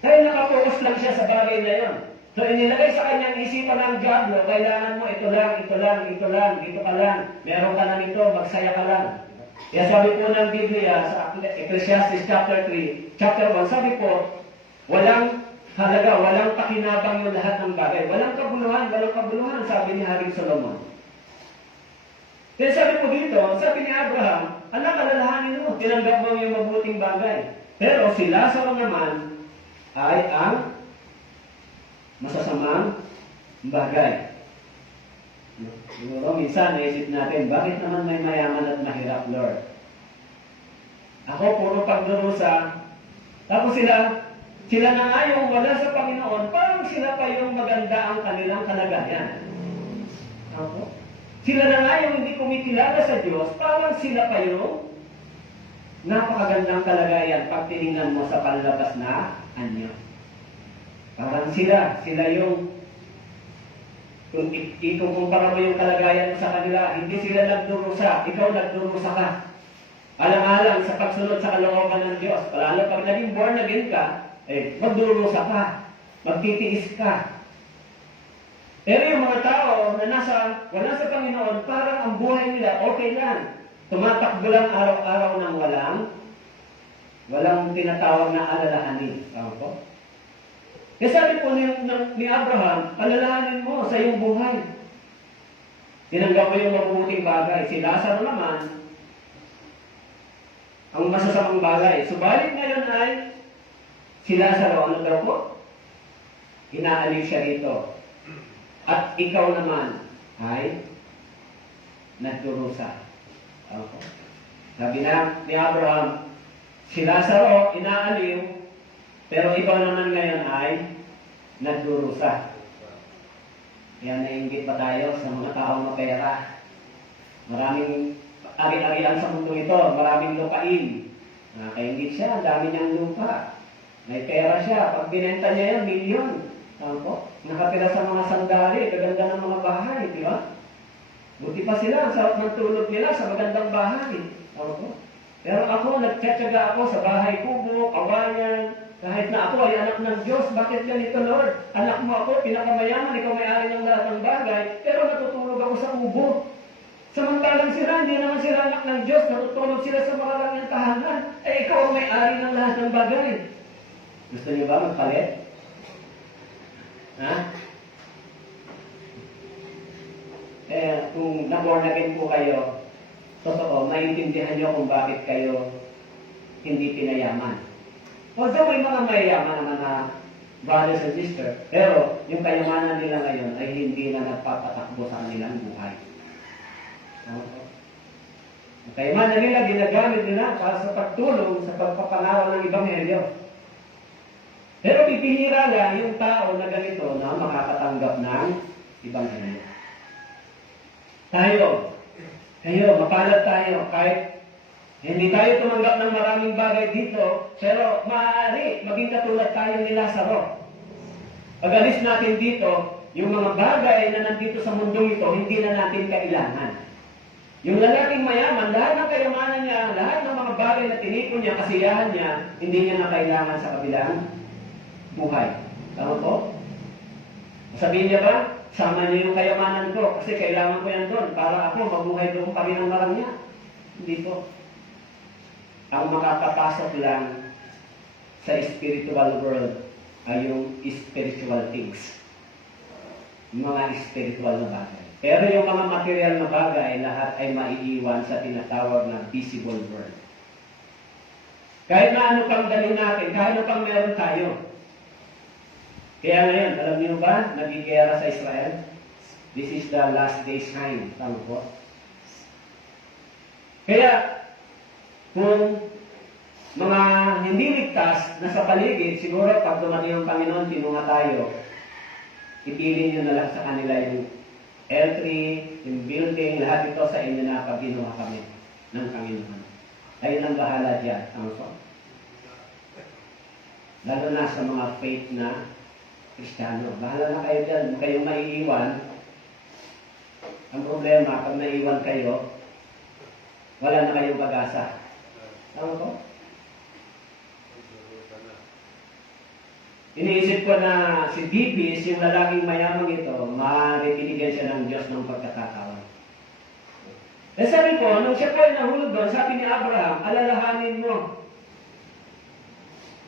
Dahil nakapokus lang siya sa bagay na yun. So inilagay sa kanyang isipan ng dyablo, kailangan mo ito lang, ito lang, ito lang, dito ka lang, meron ka lang ito, magsaya ka lang. Kaya sabi po ng Biblia sa Ecclesiastes chapter 3, chapter 1, sabi po, walang halaga, walang pakinabang yung lahat ng bagay. Walang kabuluhan, sabi ni Haring Solomon. Kaya sabi po dito, sabi ni Abraham, anak, alalahanin mo, tinanggap mo yung mabuting bagay. Pero si Lazaro naman ay ang masasamang bagay. Siguro minsan naisip natin, bakit naman may mayaman at mahirap, Lord? Ako, puro pagdurusa. Tapos sila na nga yung wala sa Panginoon, parang sila pa yung maganda ang kanilang kalagayan. Ako? Sila na nga yung hindi kumikilala sa Diyos, parang sila pa yung napakagandang kalagayan pag tinignan mo sa panlabas na anyo. Parang sila yung, kung ikukumpara mo yung kalagayan mo sa kanila, hindi sila nagdurusa, ikaw nagdurusa ka. Alang-alang sa pagsunod sa kalooban ng Diyos, lalo pag naging born again ka, magdurusa ka, magtitiis ka. Pero yung mga tao na wala sa Panginoon, parang ang buhay nila okay lang. Tumatakbo lang araw-araw ng walang tinatawag na alalahanin. Tama po? Kaya sabi po ni Abraham, alalahanin mo sa iyong buhay. Tinanggap mo yung mabubuting bagay. Si Lazaro naman, ang masasamang bagay. Subalit ngayon ay, si Lazaro, ano daw po? Inaalip siya rito. At ikaw naman ay nagdurusa. Okay. Sabi na ni Abraham, si Lazaro inaaliw, pero ikaw naman ngayon ay nagdurusa. Kaya nainggit pa tayo sa mga taong mapera. Maraming ari-arian sa mundo ito, maraming lupain. Nakainggit siya, ang dami niyang lupa. May pera siya, pag binenta niya yan, milyon. Tama. Nakatira sa mga sandali, kaganda ng mga bahay, di ba? Buti pa sila, ang sarap ng tulog nila sa magandang bahay. Tama. Pero ako, nagtsatsaga ako sa bahay kubo, kawayan, kahit na ako ay anak ng Diyos, bakit ganito, Lord? Anak mo ako, pinakamayaman, ikaw may-ari ng lahat ng bagay, pero natutulog ako sa kubo. Samantalang sila, hindi naman sila anak ng Diyos, natutulog sila sa maraming tahanan, ikaw ang may-ari ng lahat ng bagay. Gusto niyo ba magpalit? Ha? Kung na-born again po kayo, totoo, maintindihan niyo kung bakit kayo hindi pinayaman. Although may mga mayayaman naman na brothers and sisters, pero yung kayamanan nila ngayon ay hindi na nagpapatakbo sa kanilang buhay. Ang kayamanan nila, ginagamit nila para sa pagtulong sa pagpapangaral ng Ebanghelyo. Pero pipihira lang yung tao na ganito na makakatanggap ng Ebanghelyo. Tayo, mapalad tayo kahit hindi tayo tumanggap ng maraming bagay dito, pero maaari maging katulad tayo ni Lazaro. Pag alis natin dito, yung mga bagay na nandito sa mundong ito, hindi na natin kailangan. Yung lalaking mayaman, lahat ng kayamanan niya, lahat ng mga bagay na tinipon niya, kasiyahan niya, hindi niya na kailangan sa kabilang buhay. Tama po? Sabihin niya ba, sama niyo yung kayamanan ko kasi kailangan ko yan doon para ako mabuhay doon pa rin ang marang niya. Hindi po. Ang makakapasok lang sa spiritual world ay yung spiritual things. mga spiritual na bagay. Pero yung mga material na bagay, lahat ay maiiwan sa tinatawag na visible world. Kahit na ano pang dali natin, kahit ano pang meron tayo. Kaya ngayon, alam niyo ba, nagigera sa Israel? This is the last day sign. Tama po? Kaya, kung mga hindi ligtas na sa paligid, siguro pag dumating ang Panginoon, tinunga tayo, ipili nyo na lang sa kanila yung L3, yung building, lahat ito sa inyo na pag ginuha kami ng Panginoon. Kayo nang bahala dyan. Tama po? Lalo na sa mga faith na Kristiyano. Bahala na kayo dyan. Kayong maiiwan. Ang problema, pag naiwan kayo, wala na kayong pag-asa. Tama po? Iniisip ko na si Bibis, yung lalaking mayamang ito, maaaring binigyan siya ng Diyos ng pagkakataon. Eh sabi ko, nung siya po ay nahulog doon, sabi ni Abraham, alalahanin mo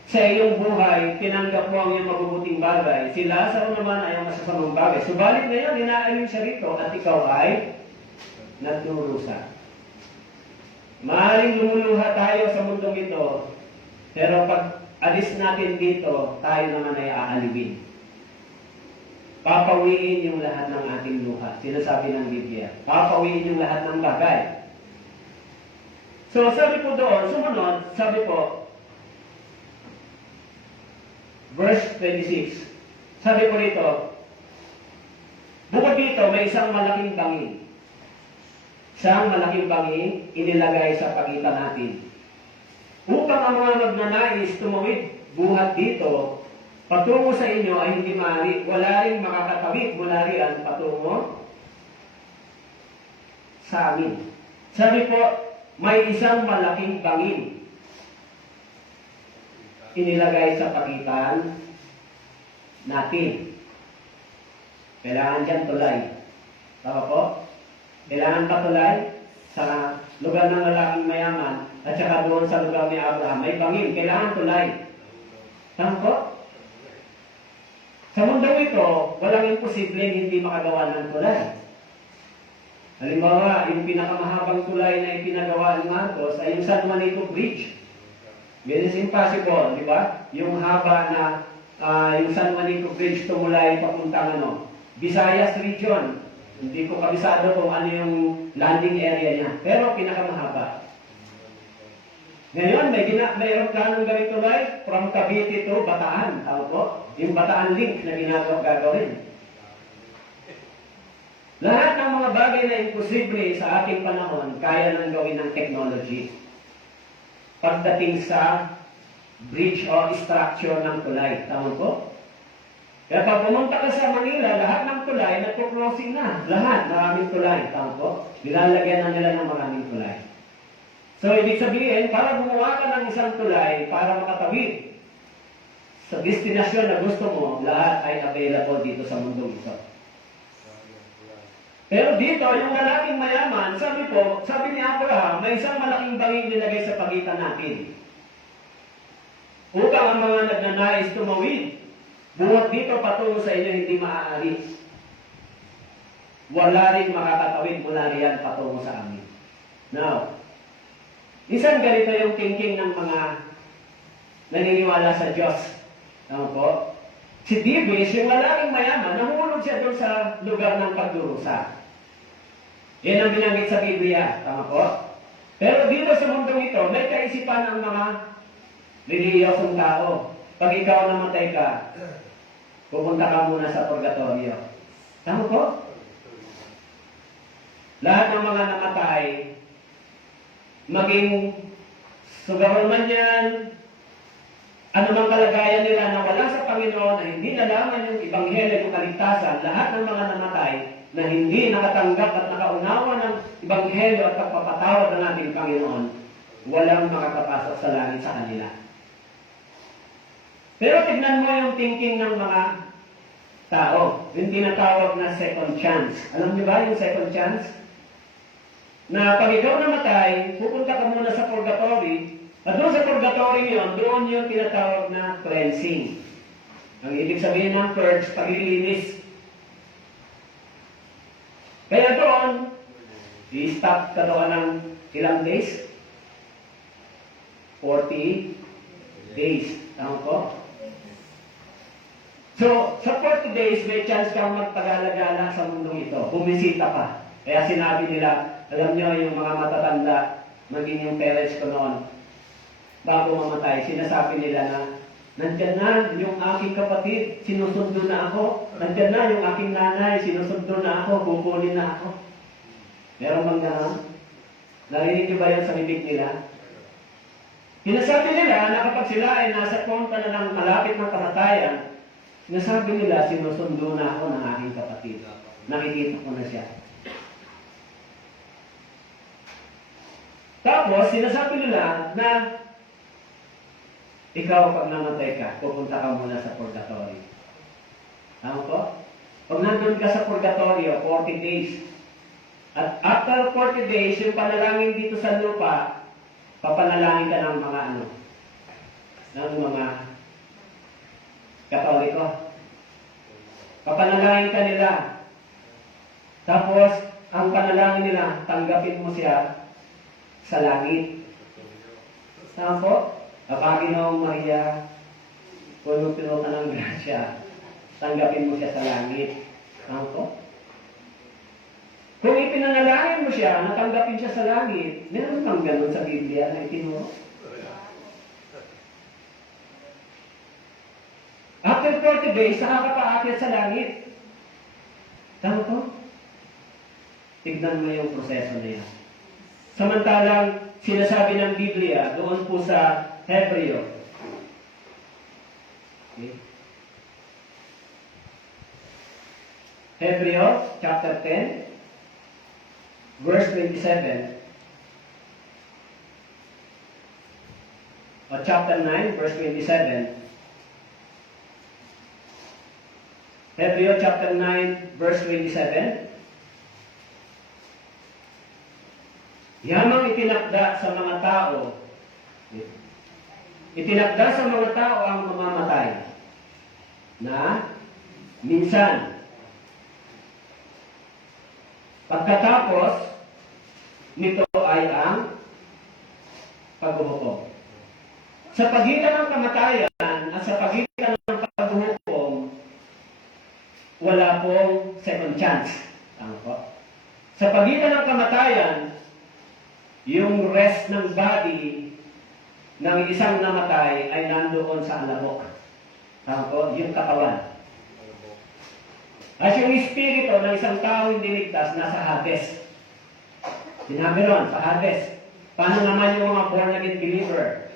sa iyong buhay, tinanggap mo ang iyong mabubuting bagay. Si Lazaro naman ay ang masasamang bagay. Subalit ngayon, inaalim siya rito at ikaw ay nagdurusa. Maaaring lumuluha tayo sa mundong ito, pero pag alis natin dito, tayo naman ay aalibin. Papawiin yung lahat ng ating luha. Sinasabi ng Biblia. Papawiin yung lahat ng bagay. So, sabi po doon, sumunod, sabi po, verse 26. Sabi po dito, bukod dito, may isang malaking bangin. Isang malaking bangin, inilagay sa pagitan natin. Upang ang mga nagnanais tumawid buhat dito, patungo sa inyo ay hindi maaari. Wala rin makakatawid mula riyan patungo sa amin. Sabi po, may isang malaking bangin inilagay sa pagitan natin. Kailangan dyan tulay. Tama po? Kailangan patulay sa lugar ng lalaking mayaman at saka doon sa lugar ni Abraham. May bangin. Kailangan tulay. Tama po? Sa mundong ito, walang imposibleng hindi makagawa ng tulay. Halimbawa, yung pinakamahabang tulay na ipinagawa ni Marcos ay yung San Juanito Bridge. It is impossible, di ba? Yung haba na yung San Juanito Bridge tumulay papuntang Visayas region. Hindi ko kabisado kung ano yung landing area niya. Pero pinakamahaba. Ngayon, may aeroplanong ganito tulay from Cavite to Bataan. Tama po? Yung Bataan link na gagawin. Lahat ng mga bagay na imposible sa ating panahon, kaya nang gawin ng technology. Pagdating sa bridge o structure ng tulay. Tama po? Kaya pag pumunta ka sa Manila, lahat ng tulay, nagpo-crossing na. Lahat, maraming tulay. Tama po? Nilalagyan na nila ng maraming tulay. So, ibig sabihin, para gumawa ka ng isang tulay, para makatawid sa destinasyon na gusto mo, lahat ay available dito sa mundong ito. Pero dito, yung lalaking mayaman, sabi ni Abraham, may isang malaking bangin nilagay sa pagitan natin. Upang ang mga nagnanais tumawid, buhat dito patungo sa inyo hindi maaari. Wala rin makakatawid mula riyan patungo sa amin. Now, isang ganito yung thinking ng mga naniniwala sa Diyos. Tama po? Si Dibis, yung lalaking mayaman, nahulog siya doon sa lugar ng pagdurusa. Yan ang binanggit sa Biblia. Tama po? Pero dito sa mundong ito, may kaisipan ng mga reliyosong tao. Pag ikaw namatay ka, pupunta ka muna sa purgatorio. Tama po? Lahat ng mga namatay, maging sugawan man yan, anumang kalagayan nila na wala sa Panginoon, na hindi nalaman yung Ebanghelyo ng kaligtasan, lahat ng mga namatay na hindi nakatanggap at nakaunawa ng Ebanghelyo at pagpapatawad ng ating Panginoon, walang makakapasok sa langit sa kanila. Pero tignan mo yung thinking ng mga tao, yung tinatawag na second chance. Alam niyo ba yung second chance? Na pag ikaw namatay, pupunta ka muna sa purgatory, at doon sa purgatory yun, doon yung tinatawag na cleansing. Ang ibig sabihin ng purge, paglilinis. Kaya doon, i-stop ka doon ng ilang days? 40 days. Tama po? So, sa 40 days, may chance kang magpagala-gala sa mundong ito. Bumisita pa. Kaya sinabi nila, alam nyo, yung mga matatanda, maging yung parents ko noon, bago mamatay, sinasabi nila na, nandyan na yung aking kapatid, sinusundo na ako. Nandyan na yung aking nanay, sinusundo na ako, kukunin na ako. Meron bang gano'n? Narinig niyo ba yan sa bibig nila? Sinasabi nila na kapag sila ay nasa punta na ng malapit ng kamatayan, sinasabi nila, sinusundo na ako ng aking kapatid. Nakikita ko na siya. Tapos, sinasabi nila na ikaw, pag namatay ka, pupunta ka muna sa purgatory. Tama po? Pag nandun ka sa purgatorio, 40 days. At after 40 days, yung panalangin dito sa lupa, papanalangin ka ng mga ng mga Katoliko. Papanalangin ka nila. Tapos, ang panalangin nila, tanggapin mo siya sa langit. Tama po? Panginoong Maria, puno-puno ka ng grasya, tanggapin mo siya sa langit. Tama po? Kung ipinanalangin mo siya, natanggapin siya sa langit, meron kang ganun sa Biblia na itinuro. After 40 days, saka ka paakyat sa langit. Tama po? Tignan mo yung proseso na yan. Samantalang sinasabi ng Biblia doon po sa Hebreo. Okay. Hebreo chapter 10 verse 27 o chapter 9 verse 27. Hebreo chapter 9 verse 27. Yamang itinakda sa mga tao, itinakda sa mga tao ang mamamatay na minsan. Pagkatapos nito ay ang paghuhukom. Sa pagitan ng kamatayan at sa pagitan ng paghuhukom, wala pong second chance. Tama po? Sa pagitan ng kamatayan, yung rest ng body ng isang namatay ay nandoon sa alabok. Tama po? Yung katawan. At yung espiritu ng isang tao hindi ligtas, nasa Hades. Sinabi ron, sa Hades. Paano naman yung mga born-again believer?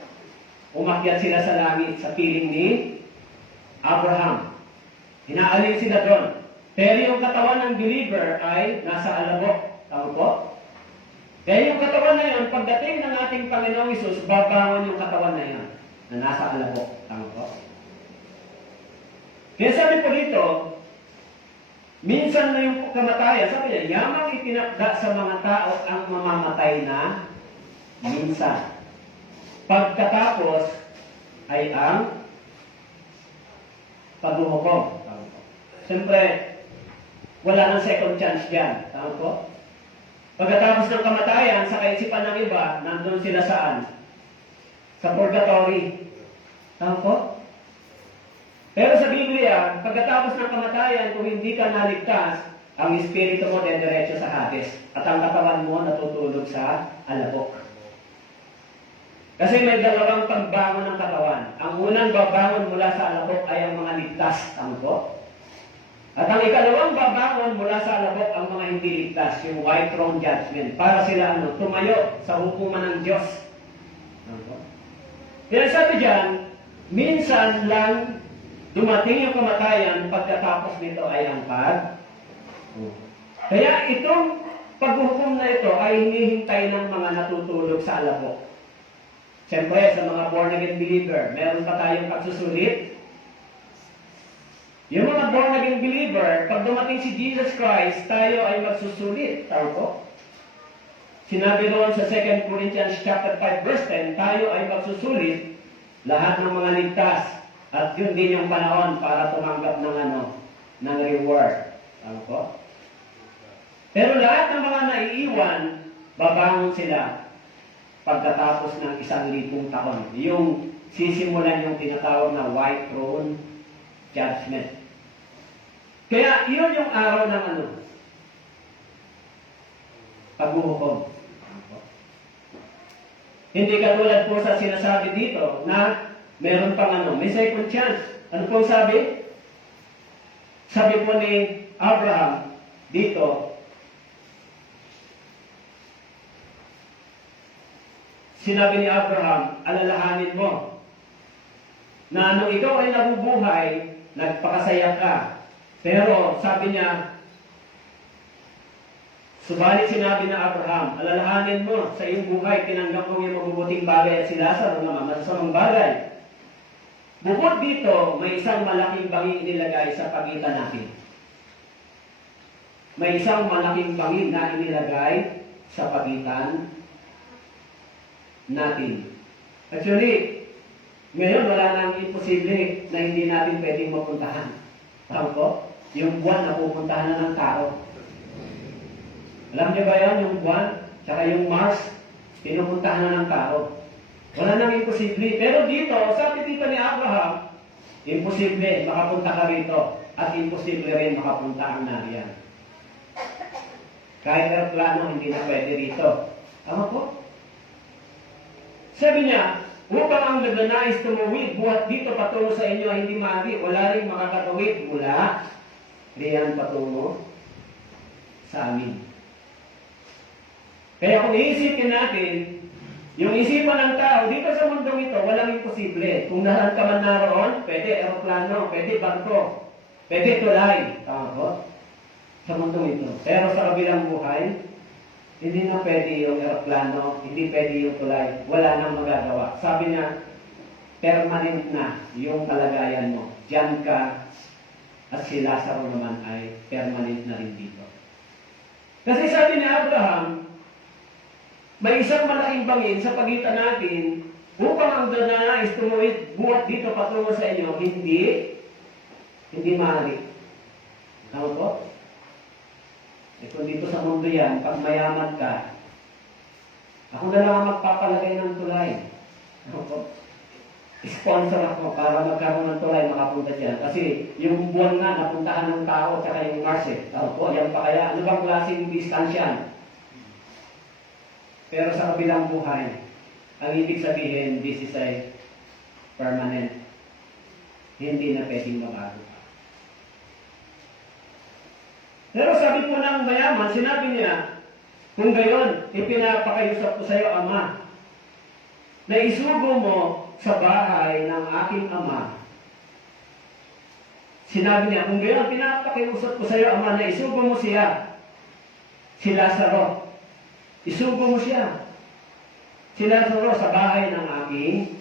Umakyat sila sa langit sa piling ni Abraham. Inaalin sila doon. Pero yung katawan ng believer ay nasa alabok. Tama po? Kaya yung katawan na yun, pagdating ng ating Panginoong Hesus, babangon yung katawan na yun, na nasa alabok. Tama po? Kaya sabi po dito, minsan na yung kamatayan, sabi niya, yamang itinakda sa mga tao ang mamamatay na minsan. Pagkatapos ay ang paghuhukom. Tama po? Siyempre, wala nang second chance dyan. Tama po? Pagkatapos ng kamatayan, sa kaisipan ng iba, nandun sila saan? Sa purgatory. Tama po? Pero sa Biblia, pagkatapos ng kamatayan, kung hindi ka naligtas, ang espiritu mo diretso sa Hades. At ang katawan mo natutulog sa alabok. Kasi may dalawang pagbangon ng katawan. Ang unang babangon mula sa alabok ay ang mga ligtas. Tama po? At ang ikalawang babangon mula sa alabok ang mga hindi ligtas, yung white throne judgment, para sila tumayo sa hukuman ng Diyos. Kaya sabi dyan, minsan lang dumating yung kamatayan, pagkatapos nito ay ang Kaya itong paghukom na ito ay hinihintay ng mga natutulog sa alabok. Siyempre, sa mga born-again believer, meron pa tayong pagsusulit. Yung mga born-again believer, pag dumating si Jesus Christ, tayo ay magsusulit. Tama po? Sinabi doon sa 2 Corinthians chapter 5 verse 10, tayo ay magsusulit lahat ng mga ligtas. At yun din yung panahon para tumanggap ng ng reward. Tama po? Pero lahat ng mga naiiwan, babangon sila pagkatapos ng 1,000 taon. Yung sisimulan yung tinatawag na white throne judgment. Kaya yun yung araw ng paghuhukom. Hindi katulad po sa sinasabi dito na meron pang may second chance. Ano po sabi? Sabi po ni Abraham dito, sinabi ni Abraham, alalahanin mo na nung ikaw ay nabubuhay, nagpakasaya ka. Pero sabi niya, subalit sinabi na Abraham, alalahanin mo sa iyong buhay, tinanggap mo yung mabubuting bagay at si Lazaro naman masasamang bagay. Bukod dito, may isang malaking bangin inilagay sa pagitan natin. May isang malaking bangin na inilagay sa pagitan natin. Actually, ngayon wala nang imposible na hindi natin pwedeng mapuntahan. Tama po? Yung buwan na pupuntahan na ng tao. Alam niyo ba yan, yung buwan, tsaka yung Mars, pinupuntahan na ng tao. Wala nang imposible. Pero dito, sabi dito ni Abraham, imposible, makapunta ka rito. At imposible rin makapunta ang nariyan. Kahit aeroplano, hindi na pwede rito. Tama po? Sabi niya, upang ang nagnanais tumuwid, buhat dito patungo sa inyo ay hindi maaari, wala rin makakatawid mula riyan patungo sa amin. Kaya kung iisipin natin, yung isipan ng tao, dito sa mundong ito, walang imposible. Kung nahan ka man naroon, pwede aeroplano, pwede barko, pwede tulay. Tama po? Sa mundong ito. Pero sa kabilang buhay, hindi na pwede yung aeroplano, hindi pwede yung tulay. Wala nang magagawa. Sabi niya, permanent na yung kalagayan mo. Diyan ka, at si Lazaro naman ay permanent na rin dito. Kasi sabi ni Abraham, may isang malaking bangin sa pagitan natin upang ang nananais tumuwid buhat dito patungo sa inyo, hindi maaari. Tama po? Kung dito sa mundo yan, pag mayaman ka, ako na lang magpapalagay ng tulay. Ano po? Sponsor ako para magkaroon ng tulay makapunta dyan. Kasi yung buwan nga, napuntahan ng tao, tsaka yung Mars eh. Ano po? Yan pa kaya? Ano bang klaseng distansya? Pero sa kabilang buhay, ang ibig sabihin, this is a permanent. Hindi na pwedeng mabago. Pero sabi po ng mayaman, sinabi niya, kung gayon, ipinapakayusap ko sa iyo, Ama, na isugo mo sa bahay ng aking ama. Sinabi niya, kung gayon, pinapakiusap ko sa iyo, Ama, na isugo mo siya, si Lazaro. Isugo mo siya, si Lazaro, sa bahay ng aking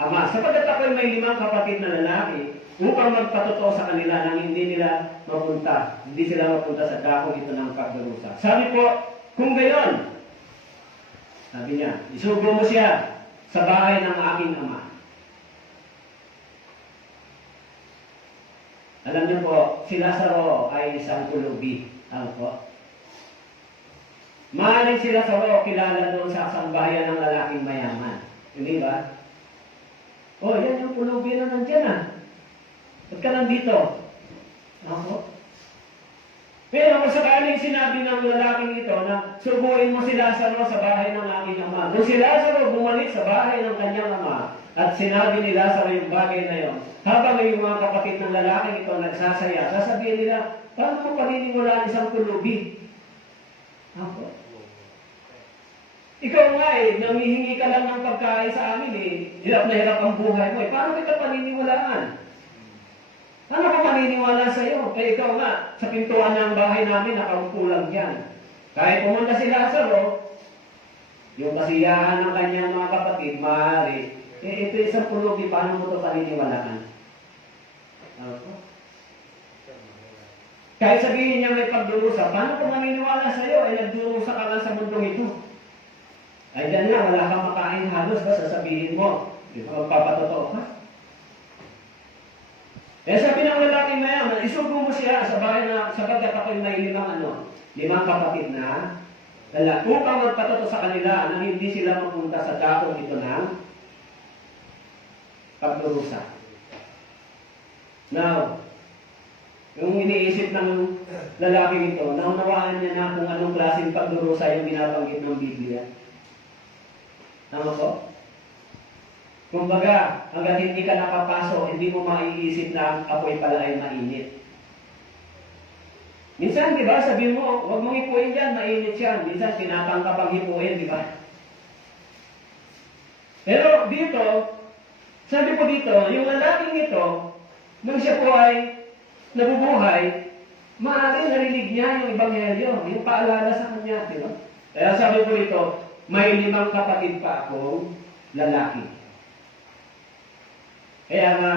ama. Sapagkat ako'y may 5 kapatid na lalaki, upang magpatotoo sa kanila nang hindi nila mapunta. Hindi sila mapunta sa dakong ito ng pagdurusa. Sabi po, kung gayon, sabi niya, isugo mo siya sa bahay ng aking ama. Alam niyo po, si Lazaro ay isang pulubi. Alam po? Maaaring si Lazaro kilala doon sa sambahayan ng lalaking mayaman. Hindi ba? Oh, yan yung pulubi na nandyan . Ba't ka nandito? Ako? Pero kung sakaling sinabi ng lalaking ito na subuin mo si Lazaro sa bahay ng aking ama. Kung si Lazaro bumalik sa bahay ng kanyang ama at sinabi ni Lazaro yung bagay na yon, habang yung mga kapatid ng lalaking ito nagsasaya, sasabihin nila, paano mo paniniwalaan isang pulubi? Ako? Ikaw nga nanghihingi ka lang ng pagkain sa amin hirap na hirap ang buhay mo paano kita paniniwalaan? Ano ka maniniwala sa iyo? Kaya ikaw nga, sa pintuan ng bahay namin, nakaupo lang dyan. Kahit pumunta si Lazaro, yung kasiyahan ng kanyang mga kapatid, maaari, ito isang pulubi, paano mo ito paniniwalaan? Kahit sabihin niya may pagdurusa, paano ko maniniwala sa iyo? Nagdurusa ka lang sa mundong ito. Ay dyan nga, wala kang makain halos, sasabihin mo, di ba magpapatotoo ka? Eh sabi ng lalaking mayaman, isugo mo siya sa bahay na sapagkat ako'y may limang kapatid na upang magpatuto sa kanila na hindi sila mapunta sa dakong ito ng pagdurusa. Now, yung iniisip ng lalaki ito, naunawaan niya na kung anong klaseng pagdurusa yung binabanggit ng Biblia. Tama po? Kumbaga, hanggang hindi ka nakapasok, hindi mo maiisip na ang apoy pala ay mainit. Minsan, di ba, sabi mo, huwag mong hipuin yan, mainit yan. Minsan, tinatangkap ang hipuin, di ba? Pero dito, sabi po dito, yung lalaking ito, nang siya po ay nabubuhay, maaaring narinig niya yung Ebanghelyo, yung paalala sa kanya, di ba? Kaya sabi po dito, may 5 kapatid pa akong lalaki. Kaya nga,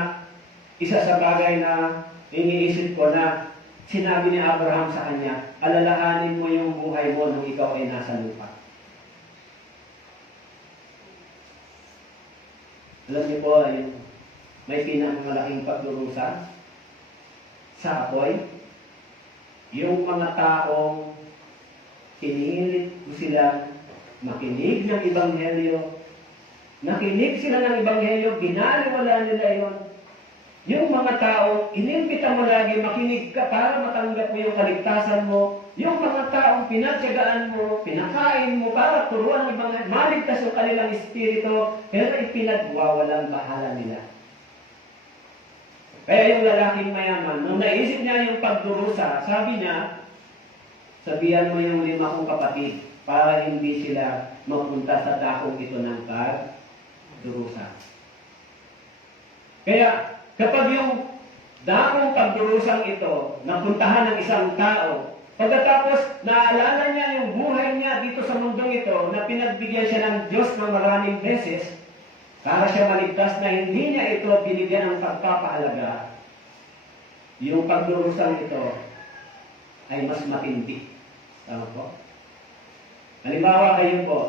isa sa bagay na iniisip ko na sinabi ni Abraham sa kanya, alalahanin mo yung buhay mo nung ikaw ay nasa lupa. Alam niyo po, may pinakamalaking pagdurusa sa apoy. Yung mga taong pinilit ko sila makinig ng Ebanghelyo, nakinig sila ng Ebanghelyo, binaliwala nila yon. Yung mga tao, inimbita mo lagi, makinig ka para matanggap mo yung kaligtasan mo. Yung mga taong pinatyagaan mo, pinakain mo para turuan ng ibang maligtas yung kanilang espiritu, pero ipinagwawalang bahala nila. Kaya yung lalaking mayaman, nung naisip niya yung pagdurusa, sabi niya, sabihan mo yung 5 kong kapatid para hindi sila mapunta sa dakong ito ng pagdurusa. Kaya, kapag yung dakong pagdurusang ito, napuntahan ng isang tao, pagkatapos naalala niya yung buhay niya dito sa mundong ito, na pinagbigyan siya ng Diyos ng maraming beses, para siya maligtas na hindi niya ito binigyan ng pagpapahalaga, yung pagdurusang ito ay mas matindi. Tama po? Halimbawa kayo po,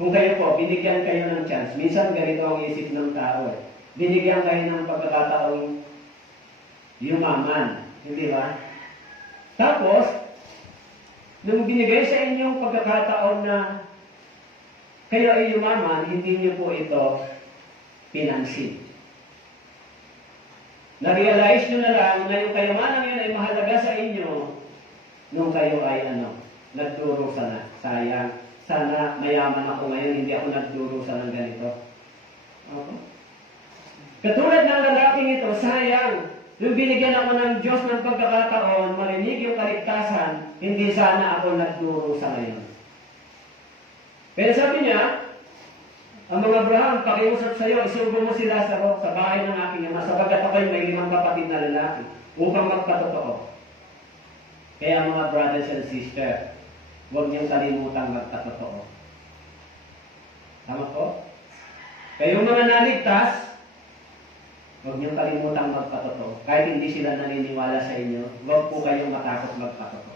kung kayo po, binigyan kayo ng chance, minsan ganito ang isip ng tao eh. Binigyan kayo ng pagkakataong yumaman. Hindi ba? Tapos, nung binigay sa inyong pagkakataon na kayo ay yumaman, hindi niyo po ito pinansin. Na-realize nyo na lang na yung kayamanan yun ay mahalaga sa inyo nung kayo ay nagdurusa na. Sayang. Sana mayaman ako ngayon, hindi ako nagdurusa ng ganito. Okay? Katulad ng lalaking ito, sayang. Nung binigyan ako ng Diyos ng pagkakataon, marinig yung kaligtasan, hindi sana ako nagdurusa ngayon. Kaya sabi niya, ang mga Abraham, pakiusap sa iyo, isugo mo sila sa bahay ng aking ama, sapagat ako'y may 5 kapatid na lalaki, upang magpatotoo. Kaya mga brothers and sisters, huwag niyong kalimutang magpatotoo. Tama po? Kayong mga naligtas, huwag niyong kalimutang magpatotoo. Kahit hindi sila naniniwala sa inyo, huwag po kayong matakot magpatotoo.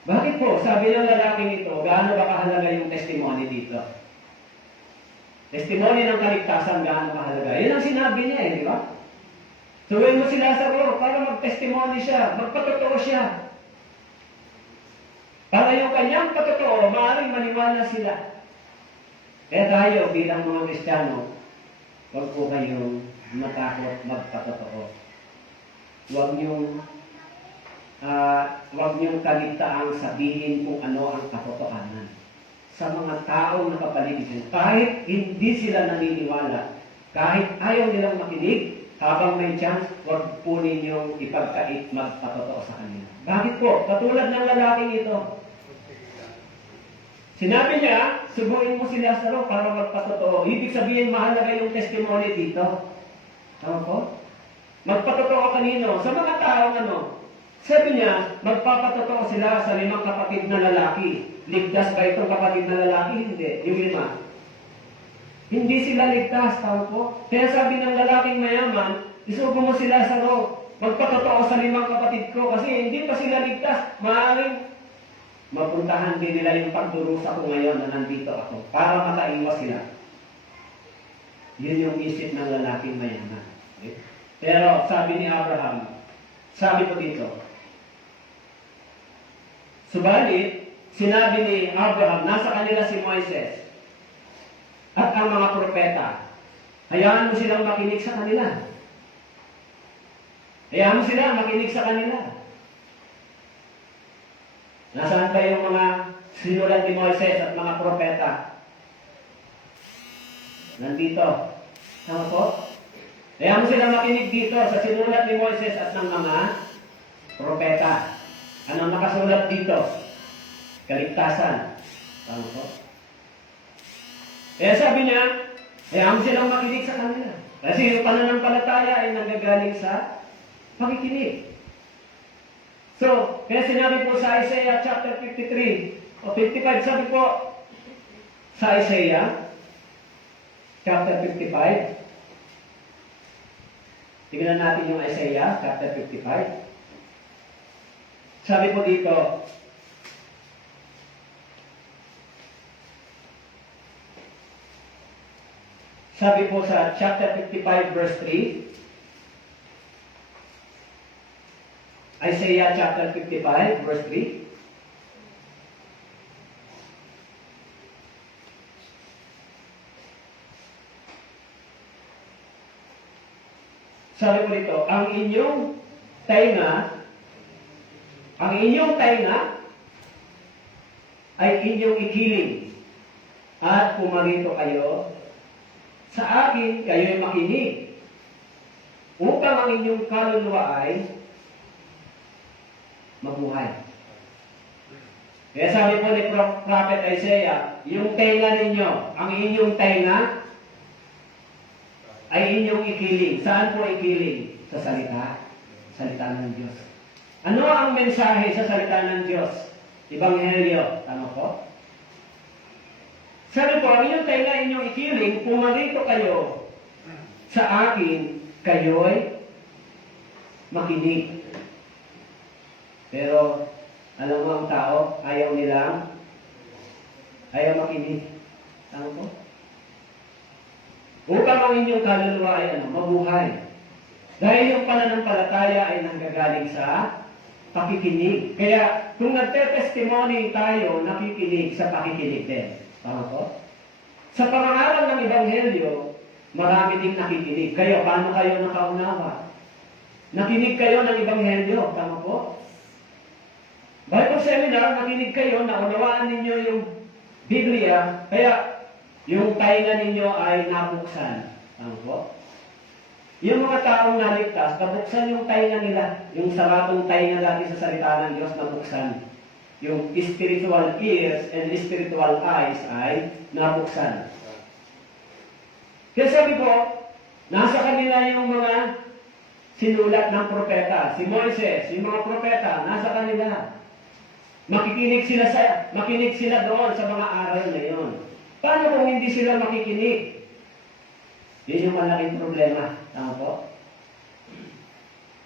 Bakit po? Sabi ng lalaking ito, gaano ba kahalaga yung testimony dito? Testimony ng kaligtasan, gaano kahalaga? Yan ang sinabi niya di ba? Suwin mo si Lazaro para mag-testimony siya, magpatotoo siya. Para yung kanyang patotoo, maaaring maniwala sila. Kaya tayo bilang mga Kristiyano, huwag po kayong matakot magpatotoo. Huwag niyong kaligtaang sabihin kung ano ang katotohanan. Sa mga taong nakapaligid, kahit hindi sila naniniwala, kahit ayaw nilang makinig, habang may chance, huwag po ninyong ipagkait magpatotoo sa kanila. Bakit po? Katulad ng lalaking ito. Sinabi niya, subuin mo si Lazaro para magpatotoo. Ibig sabihin, mahalaga yung testimony dito. Tama po? Magpatotoo kanino? Sa mga taong sabi niya, magpapatotoo sila sa 5 kapatid na lalaki. Ligtas ba itong kapatid na lalaki? Hindi. Yung 5. Hindi sila ligtas, tama po? Kaya sabi ng lalaking mayaman, isugo mo sila sa magpatotoo sa 5 kapatid ko kasi hindi pa sila ligtas. Maaaring mapuntahan din nila yung pagdurusa ko ngayon na nandito ako para makaiwas sila. Yun yung isip ng lalaking mayaman. Okay? Pero sabi ni Abraham, sabi ko dito, subalit, sinabi ni Abraham, nasa kanila si Moises at ang mga propeta. Hayaan mo silang makinig sa kanila. Hayaan mo silang makinig sa kanila. Nasaan ba yung mga sinulat ni Moises at mga propeta? Nandito. Tama po? Hayaan mo silang makinig dito sa sinulat ni Moises at ng mga propeta. Anong nakasulat dito? Kaligtasan. Tama po? Kaya sabi niya, hayaan mo silang makinig sa kanila. Kasi yung pananampalataya ay nanggagaling sa pakikinig. So, kaya sinabi po sa Isaiah chapter 53 o 55, sabi po sa Isaiah chapter 55. Tingnan natin yung Isaiah chapter 55. Sabi po dito, sabi po sa chapter 55 verse 3, Isaiah chapter 55 verse 3, sabi po dito, ang inyong tainga ay inyong ikiling at pumarito kayo sa akin, kayo'y makinig upang ang inyong kaluluwa ay mabuhay. Kaya sabi po ni Prophet Isaiah, yung tainga ninyo, ang inyong tainga ay inyong ikiling. Saan po ikiling? Sa salita. Salita ng Diyos. Ano ang mensahe sa salita ng Diyos? Ebanghelyo. Tama po? Sabi po, ang inyong tainga, inyong ikiling, pumarito kayo sa akin, kayo'y makinig. Pero, alam mo ang tao, ayaw makinig. Tama po? Upang ang inyong kaluluwa ay mabuhay. Dahil yung pananampalataya ay nanggagaling sa pakikinig. Kaya, kung nagte-testimony tayo, nakikinig sa pakikinig din. Tama po? Sa pangangaral ng Ebanghelyo, marami ding nakikinig. Kayo, paano kayo nakaunawa? Nakinig kayo ng Ebanghelyo. Tama po? Bible seminar, nakinig kayo, naunawaan ninyo yung Biblia, kaya yung tainga ninyo ay nabuksan. Tama po? Yung mga taong naligtas, nabuksan yung tainga nila. Yung saratong tainga dati sa salita ng Diyos, nabuksan. Yung spiritual ears and spiritual eyes ay nabuksan. Kaya sabi po, nasa kanila yung mga sinulat ng propeta. Si Moises, yung mga propeta, nasa kanila. Makikinig sila doon sa mga aral na yun. Paano kung hindi sila makikinig? Yun yung malaking problema. Tama po?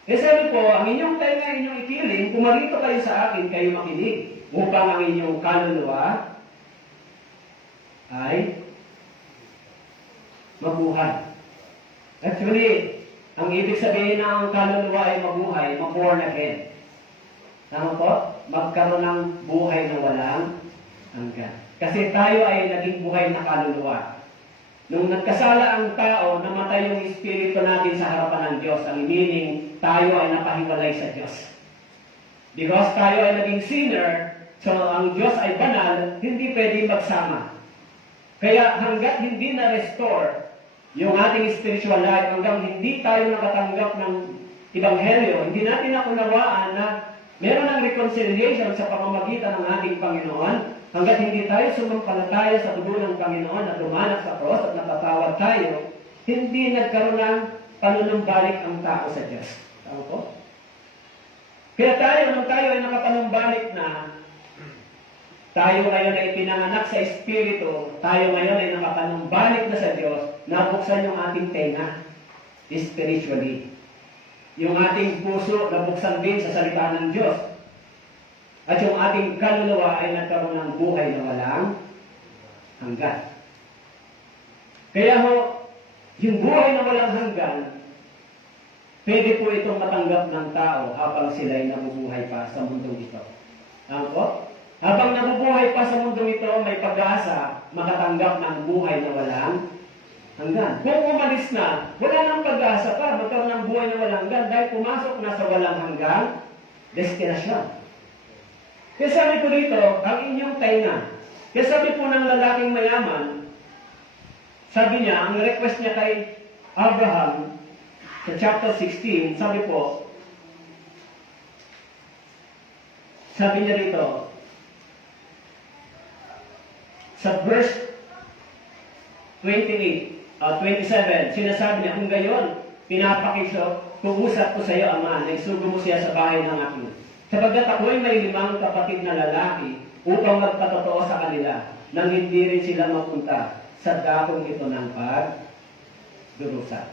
Eh sabi po, ang inyong tainga, inyong ikiling, pumarito kayo sa akin, kayo makinig, upang ang inyong kaluluwa ay mabuhay. Actually, ang ibig sabihin na ang kaluluwa ay mabuhay, ma-born again. Tama po? Magkaroon ng buhay na walang hanggan. Kasi tayo ay naging buhay na kaluluwa. Nung nagkasala ang tao, namatay yung espiritu natin sa harapan ng Diyos. Ang meaning, tayo ay napahiwalay sa Diyos. Because tayo ay naging sinner, so ang Diyos ay banal, hindi pwede magsama. Kaya hanggat hindi na-restore yung ating spiritual life, hanggang hindi tayo nakatanggap ng Ebanghelyo, hindi natin nakunawaan na meron ng reconciliation sa pamamagitan ng ating Panginoon, hanggat hindi tayo sumampalataya sa dugo ng Panginoon at dumanak sa cross at napatawad tayo, hindi nagkaroon ng panunumbalik ang tao sa Diyos. Tama po? Kaya tayo, nung tayo ay nakapanumbalik na, tayo ngayon ay pinanganak sa Espiritu, tayo ngayon ay nakapanumbalik na sa Diyos, nabuksan yung ating tenga, spiritually. Yung ating puso, nabuksan din sa salita ng Diyos. At yung ating kaluluwa ay nagkaroon ng buhay na walang hanggan. Kaya ho, yung buhay na walang hanggan pwede po itong matanggap ng tao habang sila'y nabubuhay pa sa mundong ito. Ano po? Habang nabubuhay pa sa mundong ito, may pag-asa makatanggap ng buhay na walang hanggan. Kung umalis na, wala nang pag-asa pa, magkaroon ng buhay na walang hanggan dahil pumasok na sa walang hanggang destinasyon. Kaya sabi ko dito, ang inyong tainga. Kaya sabi po ng lalaking mayaman, sabi niya, ang request niya kay Abraham, sa chapter 16, sabi niya rito, sa verse 27, sinasabi niya, kung gayon, kuusap ko sa iyo, Ama, na isugo mo siya sa bahay ng aking. Sapagkat ako'y may 5 kapatid na lalaki upang magpatotoo sa kanila nang hindi rin sila mapunta sa dakong ito ng pagdurusa.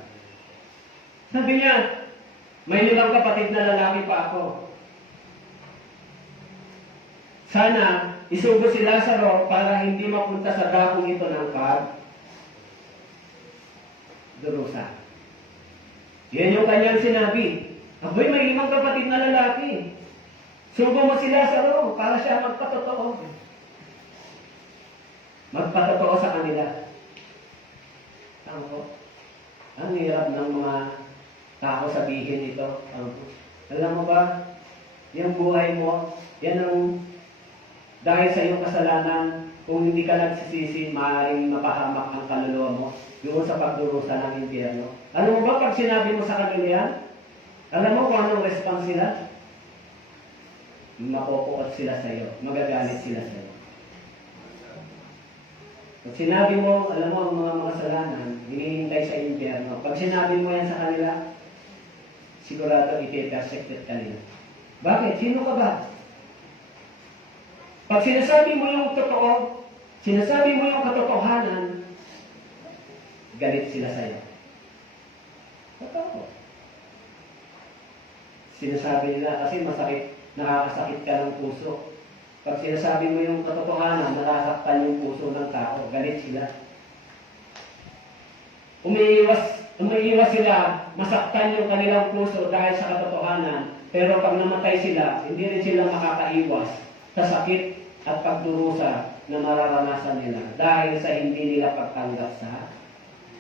Sabi niya, may 5 kapatid na lalaki pa ako. Sana isugo si Lazaro para hindi mapunta sa dakong ito ng pagdurusa. Yan yung kanyang sinabi. Aboy, may 5 kapatid na lalaki. Sugo mo si Lazaro para siya magpatotoo. Magpatotoo sa kanila. Tama po. Ang hirap ng mga tao sabihin ito. Alam mo ba, yung buhay mo, yan ang dahil sa iyong kasalanan, kung hindi ka nagsisisi, maaaring mapahamak ang kaluluwa mo doon sa pagdurusa ng impyerno. Alam mo ba, pag sinabi mo sa kanila yan, alam mo kung anong response sila? Mapupukot sila sa iyo, magagalit sila sa iyo. Pag sinabi mo, alam mo, ang mga makasalanan, hinihintay sa impyerno. Pag sinabi mo yan sa kanila, sigurado ipe-persecute ka nila. Bakit? Sino ka ba? Pag sinasabi mo yung totoo, sinasabi mo yung katotohanan, galit sila sa iyo. Totoo. Sinasabi nila kasi masakit, nakakasakit ka ng puso. Pag sinasabi mo yung katotohanan, nakasaktan yung puso ng tao, galit sila. Umiiwas sila, masaktan yung kanilang puso dahil sa katotohanan. Pero pag namatay sila, hindi rin sila makakaiwas sa sakit at pagdurusa na mararanasan nila dahil sa hindi nila pagtanggap sa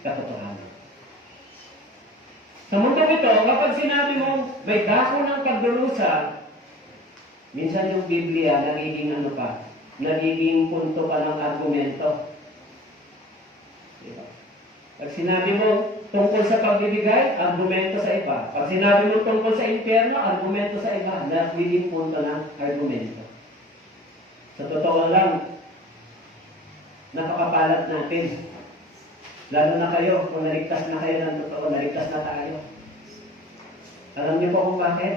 katotohanan. Sa mundo ito, kapag sinabi mo, may dako ng pagdurusa, minsan yung Biblia, nagiging nagiging punto pa ng argumento. Diba? Pag sinabi mo tungkol sa pagbibigay, argumento sa iba. Pag sinabi mo tungkol sa impyerno, argumento sa iba. Nagiging punto ng argumento. Sa totoo lang, napakapalat natin. Lalo na kayo, kung naligtas na kayo ng totoo, naligtas na tayo. Alam niyo po kung bakit?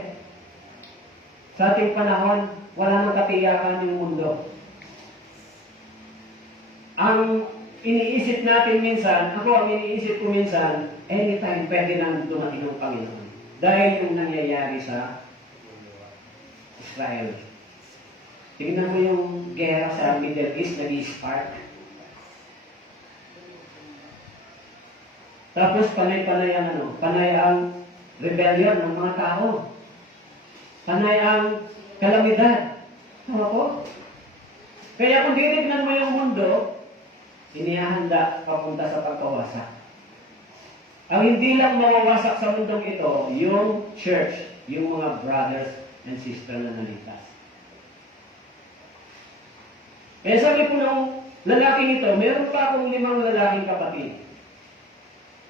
Sa ating panahon, wala nang katiyakan yung mundo. Ang iniisip natin minsan, ang iniisip ko minsan, anytime pwede nang dumating ng Panginoon. Dahil yung nangyayari sa Israel. Tingnan mo yung gera sa Middle East, nag-i-spark. Tapos panay ang rebellion ng mga tao. Panay ang kalamidad. Tama po? Kaya kung titignan mo yung mundo, inihahanda papunta sa pagkawasak. Ang hindi lang mawawasak sa mundong ito, yung church, yung mga brothers and sisters na naligtas. Kaya sabi po ng lalaking ito, meron pa akong 5 lalaking kapatid.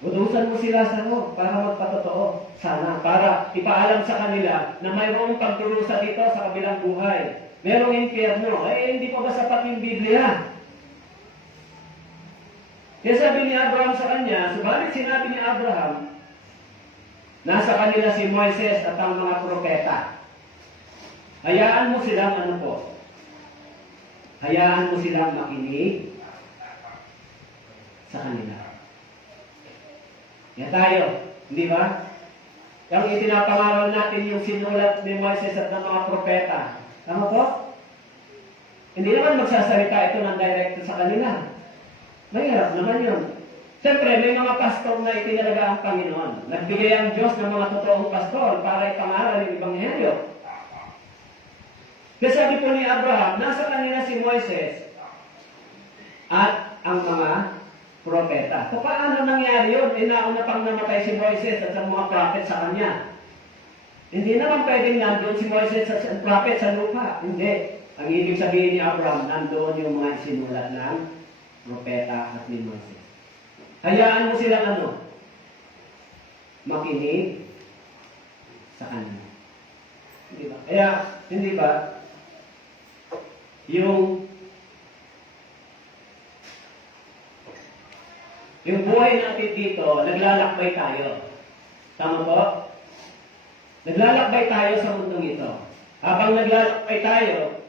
Utusan mo sila sa para magpatotoo. Sana, para ipaalam sa kanila na mayroong pagdurusa dito sa kabilang buhay. Merong impyerno. Hindi pa ba sapat yung Biblia? Kaya sabi ni Abraham sa kanya, subalit sinabi ni Abraham, nasa kanila si Moises at ang mga propeta. Hayaan mo silang hayaan mo silang makinig sa kanila. Yan tayo, hindi ba? Yung itinapangaral natin yung sinulat ni Moises at ng mga propeta. Tama po? Hindi naman magsasalita ito ng direct sa kanila. Mahirap naman yun. Siyempre, may mga pastor na itinalaga ang Panginoon. Nagbigay ang Diyos ng mga totoong pastor para ipangaral yung Ebanghelyo. Kasi sabi po ni Abraham, nasa kanila si Moises at ang mga propeta. So, paano nangyari yun? Nauna pang namatay si Moises at ang mga prophet sa kanya. Hindi naman pwedeng nandun si Moises at ang prophet sa lupa. Hindi. Ang ibig sabihin ni Abraham, nandoon yung mga isinulat ng propeta at ni Moises. Hayaan mo silang makinig sa kanya. Hindi ba? Kaya, hindi ba, yung buhay natin dito, naglalakbay tayo. Tama po? Naglalakbay tayo sa mundong ito. Habang naglalakbay tayo,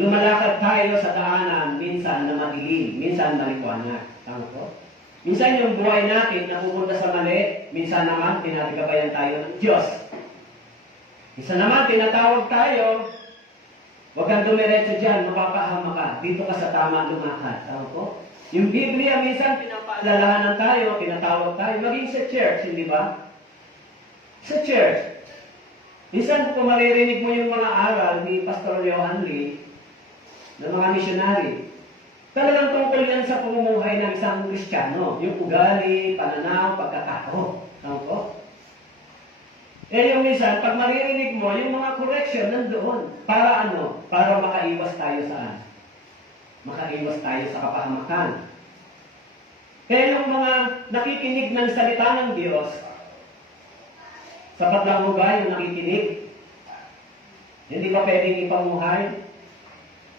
lumalakad tayo sa daanan, minsan na madilim, minsan na liwanag. Tama po? Minsan yung buhay natin napupunta sa mali, minsan naman tinatagabayan tayo ng Diyos. Minsan naman tinatawag tayo, huwag kang dumiretso dyan, mapapahama ka, dito ka sa tama lumakad. Tama po? Yung Biblia, minsan pinapaalalahanan tayo, tinatawag tayo, maging sa church, hindi ba? Sa church. Minsan kung maririnig mo yung mga aral ni Pastor Johan Lee, ng mga missionary, talagang tungkol yan sa pamumuhay ng isang Kristiyano. Yung ugali, pananaw, pagkatao. Tama po? Yung minsan, pag maririnig mo, yung mga correction nandoon. Para ano? Para makaiwas tayo saan? Makaiwas tayo sa kapahamakan. Kaya yung mga nakikinig ng salita ng Diyos, sapat lang mo ba yung nakikinig? Hindi ba pwedeng ipamuhay?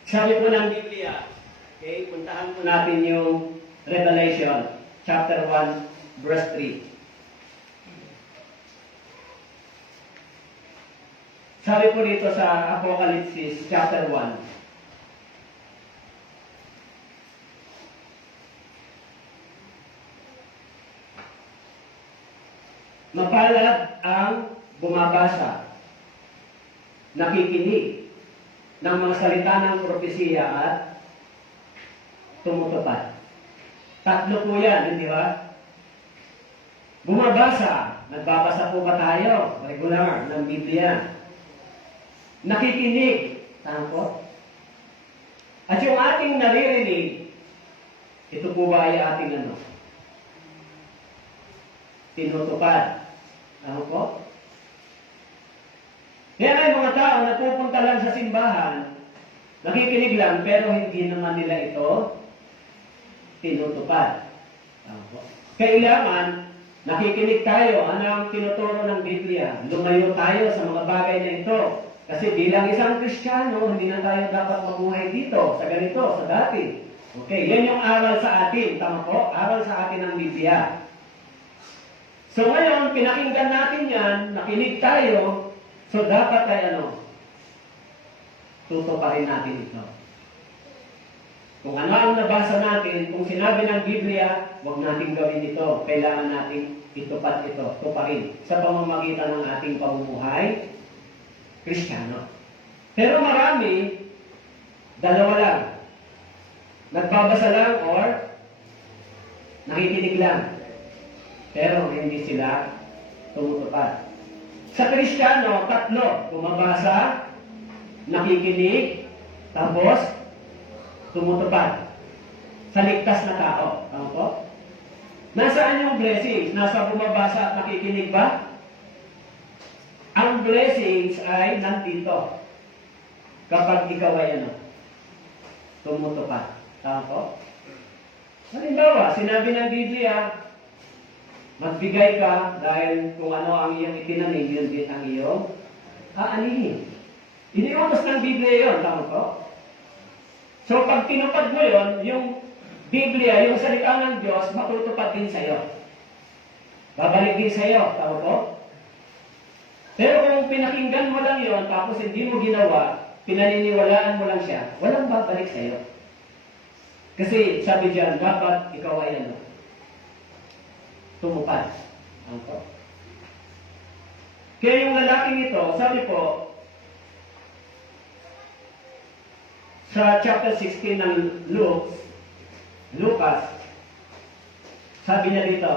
Sabi po ng Biblia, okay, puntahan po natin yung Revelation, chapter 1, verse 3. Sabi po dito sa Apocalypse, chapter 1. Mapalad ang bumabasa, nakikinig ng mga salita ng propesiya at tumutupad. Tatlo po yan, hindi ba? Bumabasa. Nagbabasa po ba tayo? Regular ng Biblia. Nakikinig. Tama po? At yung ating naririnig, ito po ba ay ating tinutupad? Tama po? Kaya may mga tao na pupunta lang sa simbahan, nakikinig lang, pero hindi naman nila ito tinutupad. Tama po? Kailangan, nakikinig tayo, ano ang tinuturo ng Biblia? Lumayo tayo sa mga bagay na ito. Kasi bilang isang Kristiyano, hindi na tayo dapat mabuhay dito, sa ganito, sa dati. Okay, yan yung aral sa atin. Tama po? Aral sa atin ng Biblia. So ngayon, pinakinggan natin yan, nakinig tayo, so dapat ay tutuparin natin ito. Kung ano ang nabasa natin, kung sinabi ng Biblia, huwag natin gawin ito. Kailangan natin itupad ito, tuparin, sa pamamagitan ng ating pamumuhay, Kristiyano. Pero marami, dalawa lang. Nagbabasa lang or nakikinig lang. Pero hindi sila tumutupad. Sa Kristiyano, tatlo. Bumabasa, nakikinig, tapos tumutupad. Sa ligtas na tao. Tama po? Nasaan yung blessings? Nasa bumabasa at nakikinig ba? Ang blessings ay nandito. Kapag ikaw ay tumutupad. Tama po? Halimbawa, sinabi ng Biblia, magbigay ka dahil kung ano ang iyong itinanim, yun din ang iyong kaanihin. Iniutos ng Biblia yun, tama po? So pag tinupad mo yun, yung Biblia, yung salita ng Diyos, matutupad din sa'yo. Babalik din sa'yo, tama po? Pero kung pinakinggan mo lang yun, tapos hindi mo ginawa, pinaniniwalaan mo lang siya, walang babalik sa'yo. Kasi sabi diyan, dapat ikaw ay tumupad. Ano? Kaya yung lalaking ito, sabi po, sa chapter 16 ng Lucas, Sabi niya dito,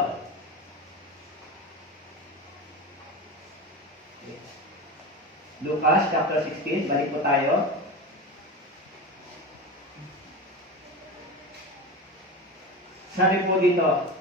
Lucas chapter 16, balik po tayo. Sabi po dito,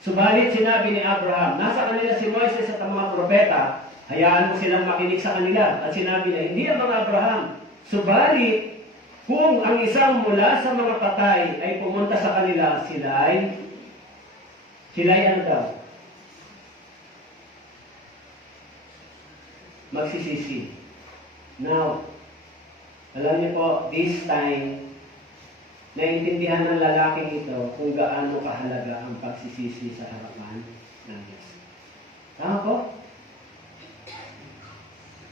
subalit sinabi ni Abraham, nasa kanila si Moises at ang mga propeta, hayaan mo silang makinig sa kanila. At sinabi niya, hindi ang mga Abraham, subalit kung ang isang mula sa mga patay ay pumunta sa kanila, sila'y ano daw? Magsisisi. Now, alam niyo po, this time, naintindihan ng lalaking ito kung gaano kahalaga ang pagsisisi sa harapan ng Diyos. Tama po?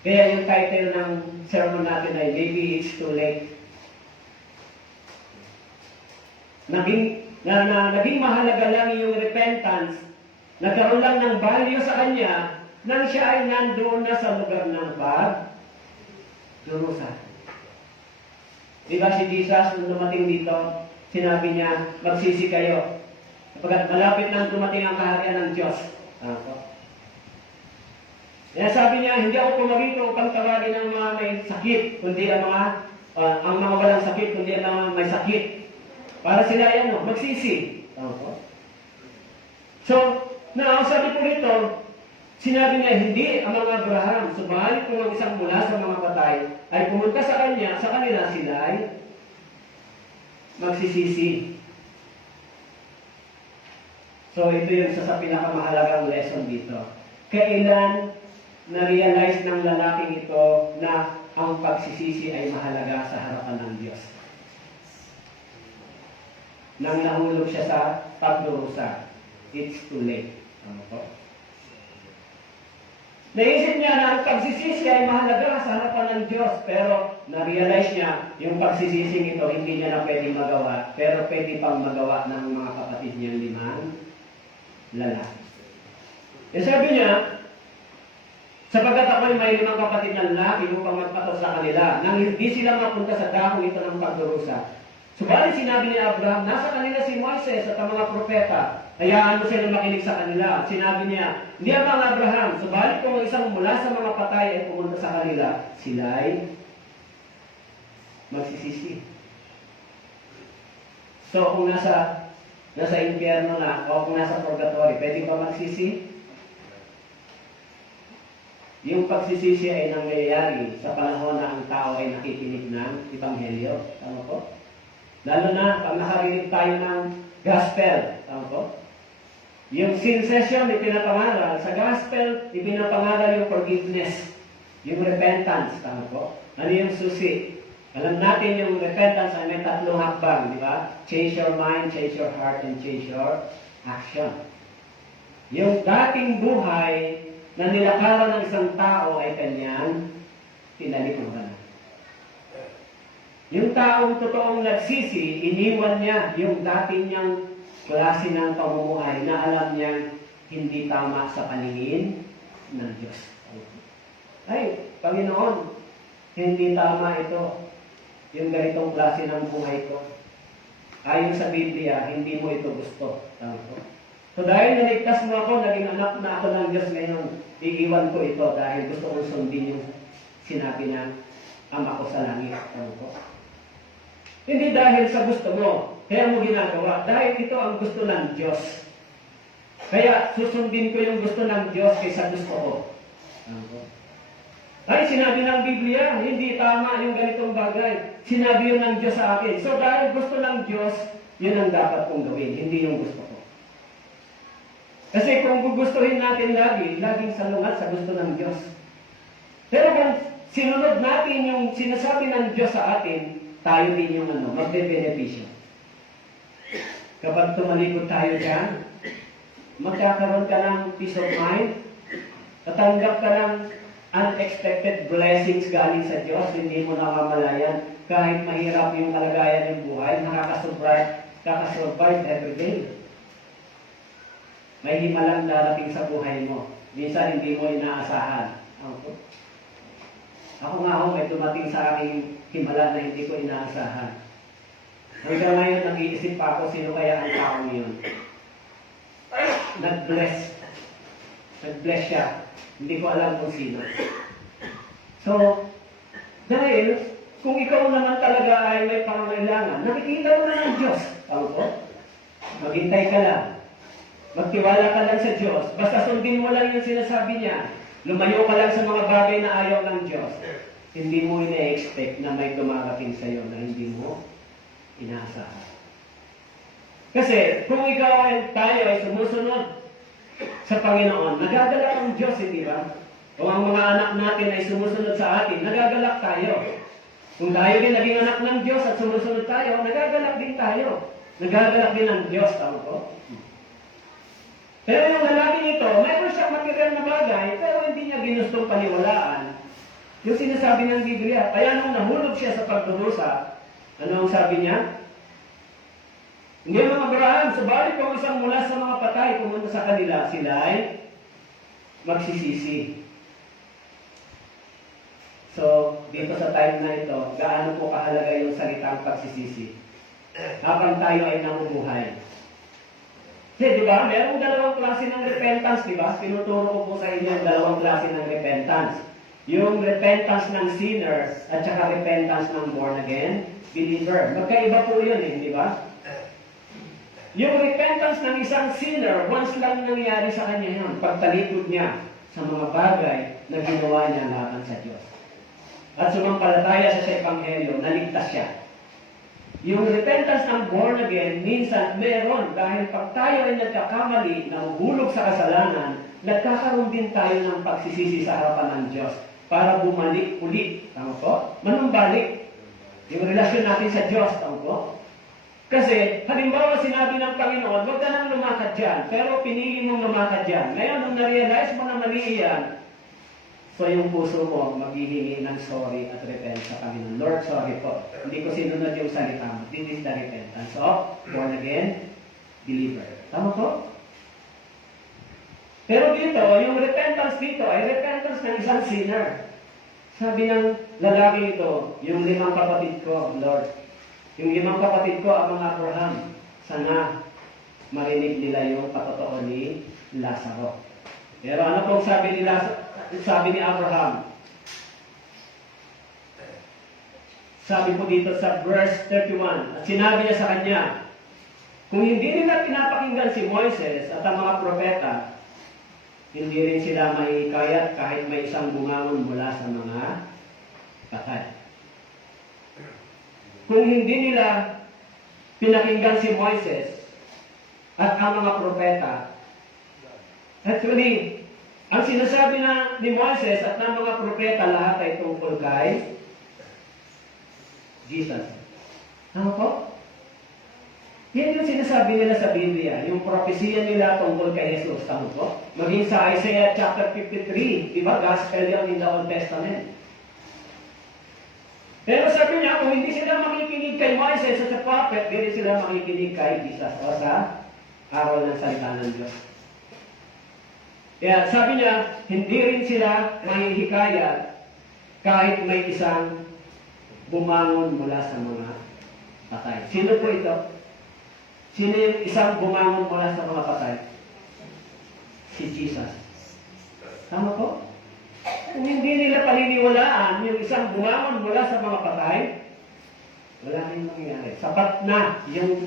Kaya yung title ng sermon natin ay Maybe It's Too Late. Naging mahalaga lang yung repentance, nagkaroon lang ng value sa kanya nang siya ay nandoon na sa lugar ng pagdurusa. Diba si Jesus, nung dumating dito, sinabi niya, magsisi kayo. Kapag malapit nang dumating ang kaharian ng Diyos. Kaya sabi niya, hindi ako pumarito upang tawagin ang mga may sakit, kundi ang mga walang sakit, kundi ang mga may sakit. Para sila yan, magsisi. So, sabi po rito, sinabi niya, hindi ang mga Abraham, subalit kung ang isang mula sa mga patay ay pumunta sa kanila sila ay magsisisi. So, ito yung sa pinakamahalagang lesson dito. Kailan na-realize ng lalaking ito na ang pagsisisi ay mahalaga sa harapan ng Diyos? Nang nahulog siya sa pagdurusa. It's too late. Ano po? Naisip niya na ang pagsisisi ay mahalaga sa harapan ng Diyos, pero na-realize niya yung pagsisising ito hindi niya na pwede magawa, pero pwede pang magawa ng mga kapatid niyang 5 lalaki. E sabi niya, sapagkat ako'y may 5 kapatid niyang lalaki upang magpatos sa kanila, nang hindi sila mapunta sa dahong ito ng pagdurusa. Subalit sinabi ni Abraham, nasa kanila si Moises at ang mga propeta, hayaan mo silang makinig sa kanila. At sinabi niya, hindi ang mga Abraham, subalit kung isang mula sa mga patay ay pumunta sa kanila, sila ay magsisisi. So kung nasa impyerno na, o kung nasa purgatory, pwede ba magsisi? Yung pagsisisi ay nangyayari sa panahon na ang tao ay nakikinig ng Ebanghelyo. Tama po? Lalo na pag nakarinig tayo ng gospel. Tama po? Yung sin session, ipinapangaral. Sa gospel, ipinapangaral yung forgiveness. Yung repentance. Tama po? Ano yung susi? Alam natin yung repentance ay may 3 hakbang. Di ba? Change your mind, change your heart, and change your action. Yung dating buhay na nilakaran ng isang tao ay kanyang tinalikuran. Yung taong totoong nagsisi, iniwan niya yung dati niyang klase ng pamumuhay na alam niyang hindi tama sa paningin ng Diyos. Ay, Panginoon, hindi tama ito. Yung ganitong klase ng buhay ko. Ayon sa Biblia, hindi mo ito gusto. Tama po. So dahil naligtas mo ako, naging anak na ako ng Diyos ngayon, iiwan ko ito dahil gusto kong sundin yung sinabi ng Ama ko sa langit. Tama po. Hindi dahil sa gusto mo, kaya mo ginagawa. Dahil ito ang gusto ng Diyos. Kaya susundin ko yung gusto ng Diyos kaysa gusto ko. Ay, sinabi ng Biblia, hindi tama yung ganitong bagay. Sinabi yun ng Diyos sa akin. So dahil gusto ng Diyos, yun ang dapat kong gawin, hindi yung gusto ko. Kasi kung gugustuhin natin laging salungat sa gusto ng Diyos. Pero kung sinunod natin yung sinasabi ng Diyos sa atin, tayo din yung magbe-benepisyo. Kapag tumalikod tayo dyan, magkakaroon ka ng peace of mind, tatanggap ka ng unexpected blessings galing sa Diyos, hindi mo namamalayan. Kahit mahirap yung kalagayan ng buhay, kakasurvive every day. May himalang darating sa buhay mo. Minsan hindi mo inaasahan. Ako nga may dumating sa aking himala na hindi ko inaasahan. Hanggang ngayon, nag-iisip pa ako sino kaya ang taong yun. Nag-bless. Nag-bless siya. Hindi ko alam kung sino. So, dahil, kung ikaw naman talaga ay may pangangailangan, nakikita mo na ng Diyos. Tama po? Maghintay ka lang. Magtiwala ka lang sa Diyos. Basta sundin mo lang yung sinasabi niya. Lumayo ka lang sa mga bagay na ayaw ng Diyos. Hindi mo ina-expect na may dumarating sa iyo na hindi mo inaasahan. Kasi kung tayo ay sumusunod sa Panginoon, nagagalak ang Diyos, hindi ba? Kung ang mga anak natin ay sumusunod sa atin, nagagalak tayo. Kung tayo din naging anak ng Diyos at sumusunod tayo, nagagalak din tayo. Nagagalak din ang Diyos, tama po? Pero yung lalaking ito, mayroon siyang material na bagay, pero hindi niya ginustong paniwalaan yung sinasabi ng Biblia. Kaya nung nahulog siya sa pagdurusa, ano ang sabi niya? Hindi mga Abraham, subalit kung isang mula sa mga patay pumunta sa kanila, sila ay magsisisi. So, dito sa time na ito, gaano po kahalaga yung salitang pagsisisi? Habang tayo ay namumuhay. Kasi, di ba, merong dalawang klase ng repentance, di ba? Tinuturo ko po sa inyo yung dalawang klase ng repentance. Yung repentance ng sinner at saka repentance ng born again believer. Magkaiba po yun di ba? Yung repentance ng isang sinner, once lang nangyari sa kanya yun, pagtalikod niya sa mga bagay na ginawa niya laban sa Diyos. At sumampalataya siya sa Ebanghelyo, naligtas siya. Yung repentance ng born again, minsan meron dahil pag tayo ay nagkakamali, nahuhulog sa kasalanan, nagkakaroon din tayo ng pagsisisi sa harapan ng Diyos para bumalik ulit. Tama po? Manumbalik. Yung relasyon natin sa Diyos. Tama po? Kasi, halimbawa sinabi ng Panginoon, huwag ka nang lumakad dyan, pero pinili mong lumakad dyan. Ngayon, nung na-realize mo na mali yan, so yung puso mo maghihingi ng sorry at repent sa Panginoon. Lord, sorry po. Hindi ko sinunod yung salita mo. This is the repentance of born again believer. Tama po? Pero dito, yung repentance dito ay repentance ng isang sinner. Sabi ng lalaki ito, yung 5 kapatid ko, Lord, yung 5 kapatid ko, ang mga Abraham, sana marinig nila yung patotoo ni Lazaro. Pero ano pong sabi ni Abraham? Sabi po dito sa verse 31, at sinabi niya sa kanya, kung hindi nila pinapakinggan si Moises at ang mga propeta, hindi rin sila mahihikayat kahit may isang bumangon mula sa mga patay. Kung hindi nila pinakinggan si Moises at ang mga propeta, actually, ang sinasabi ni Moises at ng mga propeta lahat ay tungkol kay Jesus. Ano po? Yan yung sinasabi nila sa Biblia, yung propesya nila tungkol kay Jesus. Tama po? Maging sa Isaiah chapter 53, di ba? Gospel yan in the Old Testament. Pero sabi niya, kung hindi sila makikinig kay Moises at sa prophet, hindi sila makikinig kay Jesus o sa araw ng salita ng Diyos. Kaya sabi niya, hindi rin sila mahihikayat kahit may isang bumangon mula sa mga patay. Sino po ito? Sino yung isang bumangon mula sa mga patay? Si Jesus. Tama po? Kung hindi nila paniniwalaan yung isang bumangon mula sa mga patay, wala nang mangyayari. Sapat na yung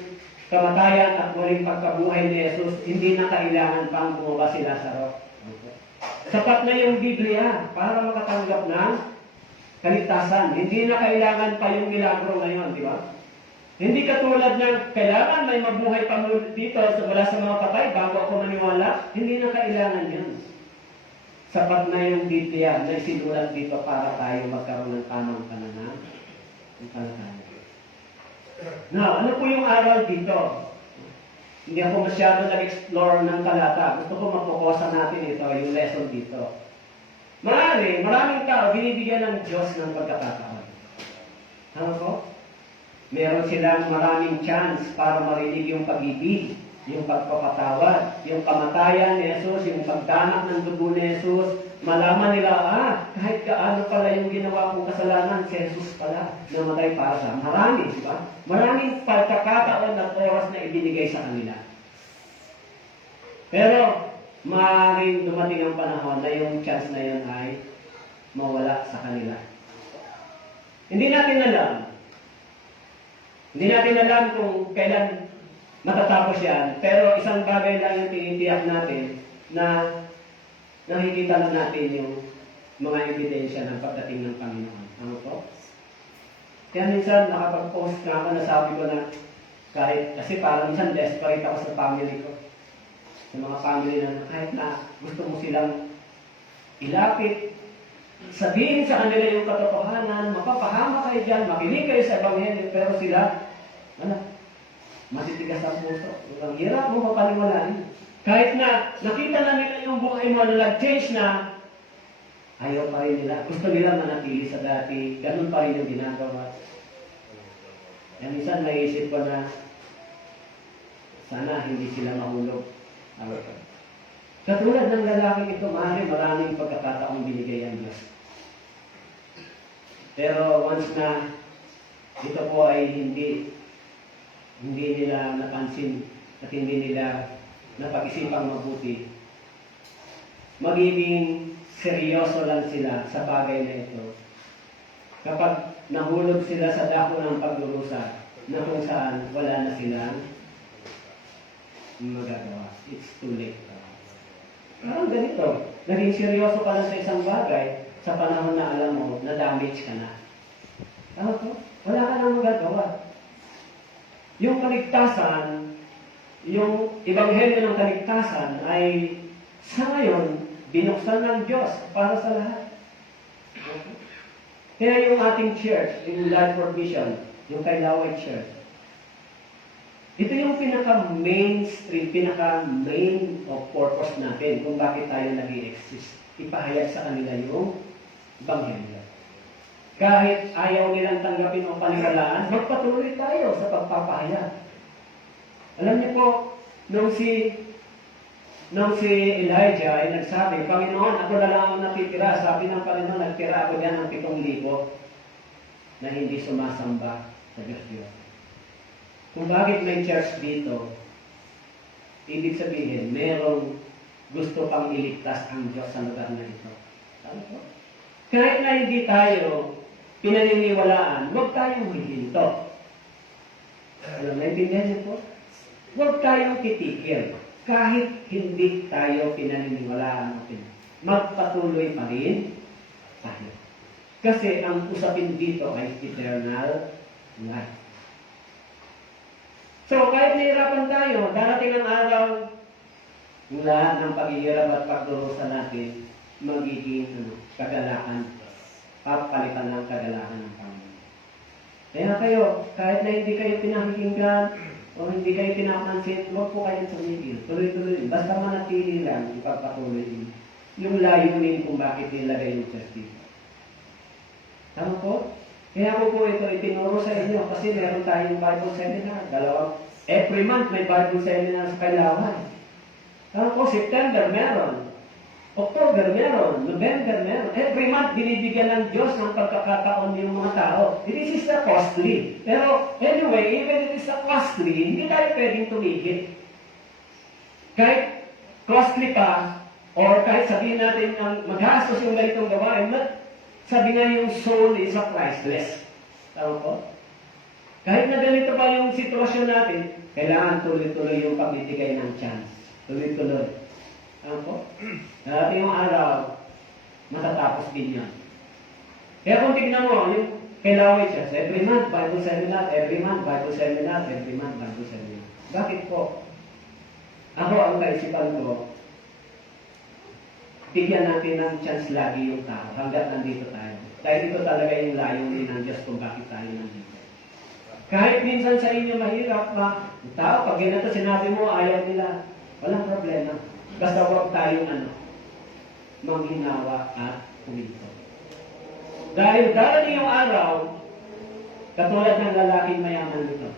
kamatayan at muling pagkabuhay ni Jesus, hindi na kailangan pang bumaba si Lazaro. Sapat na yung Biblia para makatanggap ng kaligtasan. Hindi na kailangan pa yung milagro ngayon, di ba? Hindi katulad ng kailangan may mabuhay pa dito mula sa mga patay bago ako maniwala. Hindi na kailangan yun. Sapat na yung Biblia na isinulat dito para tayo magkaroon ng tamang pananampalataya. Now, ano po yung aral dito? Hindi ako masyado nag-explore ng talata. Gusto ko mapokusan natin ito, yung lesson dito. Maraming tao binibigyan ng Diyos ng pagkakataon. Ano po? Meron silang maraming chance para marinig yung pag-ibig, yung pagpapatawad, yung kamatayan ni Jesus, yung pagdanak ng dugo ni Jesus. Malaman nila, kahit ano pala yung ginawa kong kasalanan? Si Jesus pala, namatay para sa marami, di ba? Maraming pagkakataon at oras na ibinigay sa kanila. Pero, maaaring dumating ang panahon na yung chance na yun ay mawala sa kanila. Hindi natin alam. Hindi natin alam kung kailan matatapos yan, pero isang bagay lang yung tinitiyak natin na nakikita na natin yung mga ebidensya ng pagdating ng Panginoon. Ano po? Kaya minsan nakapag-post na ako, nasabi ko na kasi parang minsan desperate ako sa family ko. Sa mga family na kahit na gusto mo silang ilapit, sabihin sa kanila yung katotohanan, mapapahama kayo dyan, makinig kayo sa Ebanghelyo, pero sila, matitigas ang puso. Ang hirap mo mapaniwalaan. Kahit na nakita na nila yung buhay mo na nag-change na, ayaw pa rin nila. Gusto nila manatili sa dati. Ganun pa rin yung ginagawa. Kaya minsan naisip ko na sana hindi sila mahulog. Katulad ng lalaking ito, maraming pagkakataong binigay ang Diyos. Pero once na ito po ay hindi nila napansin at hindi nila napag-isipang mabuti, magiging seryoso lang sila sa bagay na ito. Kapag nahulog sila sa dako ng pagdurusa na kung saan wala na silang magagawa. It's too late. Parang ganito, naging seryoso ka lang sa isang bagay sa panahon na alam mo na damage ka na. Tama po? Wala ka nang magagawa. Yung kaligtasan, yung ebanghelyo ng kaligtasan ay sa ngayon, binuksan ng Diyos para sa lahat. Kaya yung ating church, yung Life for Vision, yung Kailaway Church, ito yung pinaka-mainstream, pinaka-main of purpose natin kung bakit tayo nag-i-exist. Ipahayag sa kanila yung ebanghelyo. Kahit ayaw nilang tanggapin o paniwalaan, magpatuloy tayo sa pagpapahayag. Alam niyo po, nung si Elijah ay nagsabi, Panginoon, ako na lang ang natitira. Sabi ng Panginoon, nagtira ako diyan ng 7,000 na hindi sumasamba sa Diyos. Kung bakit may church dito, ibig sabihin, merong gusto pang iligtas ang Diyos sa lugar na ito. Tama po? Kahit na hindi tayo pinaniniwalaan, huwag tayong hihinto. Alam na, intindihan niyo po? Huwag tayong titigil. Kahit hindi tayo pinaniniwalaan natin, magpatuloy pa rin tayo. Kasi ang usapin dito ay eternal life. So, kahit nahihirapan tayo, darating ang araw, yung lahat ng paghihirap at pagdurusa natin, magiging kagalakan, papalitan ng kagalakan ng Panginoon. Kaya kayo, kahit na hindi kayo pinakikinggan, o hindi kayo pinapansin, huwag po kayong tumigil. Tuloy-tuloy. Basta manatili lang, ipagpatuloy din. Yung layunin kung bakit nilagay yung church dito. Tama po? Kaya ako po ito itinuro sa inyo kasi meron tayong Bible seminar. Every month may Bible seminar sa Kailaway. Tama po, September meron. October meron. November meron. Every month binibigyan ng Diyos ng pagkakataon yung mga tao. This is the costly. Pero anyway, even if it's a costly, hindi tayo pwedeng tumigil. Kahit costly pa, or kahit sabihin natin ang maghastos yung ganitong gawain, sabi nga yung soul is a priceless. Tama po? Kahit na ganito pa yung sitwasyon natin, kailangan tuloy-tuloy yung pagbibigay ng chance. Tuloy-tuloy. Tama po? Darating yung araw, matatapos din yan. Kaya kung tignan mo, yung Kailaway Church, every month, Bible seminar, every month, Bible seminar, every month, Bible seminar. Bakit po? Ako, ang kaisipan ko, bigyan natin ng chance lagi yung tao hanggat nandito tayo. Dahil ito talaga yung layunin ng Diyos kung bakit tayo nandito. Kahit minsan sa inyo mahirap na tao, pag ganito sinabi mo, ayaw nila, walang problema. Basta huwag tayong manghinawa at huminto. Dahil darating yung araw, katulad ng lalaking mayaman nito,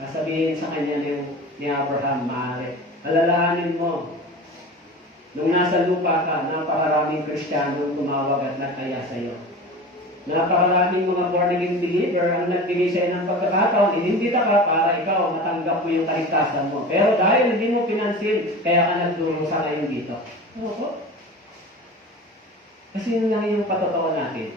sasabihin sa kanya ni Abraham, maaari, alalahanin mo, Nung nasa lupa ka, napakaraming Kristiyano tumawag at nagkaya sa iyo. Napakaraming mga born-again believer ang nagbigay sa iyo ng pagkakataon, inimbita ka para ikaw matanggap mo yung kaligtasan mo. Pero dahil hindi mo pinansin, kaya ka nagdurusa ngayon dito. Ano po? Kasi yun lang yung patotoo natin.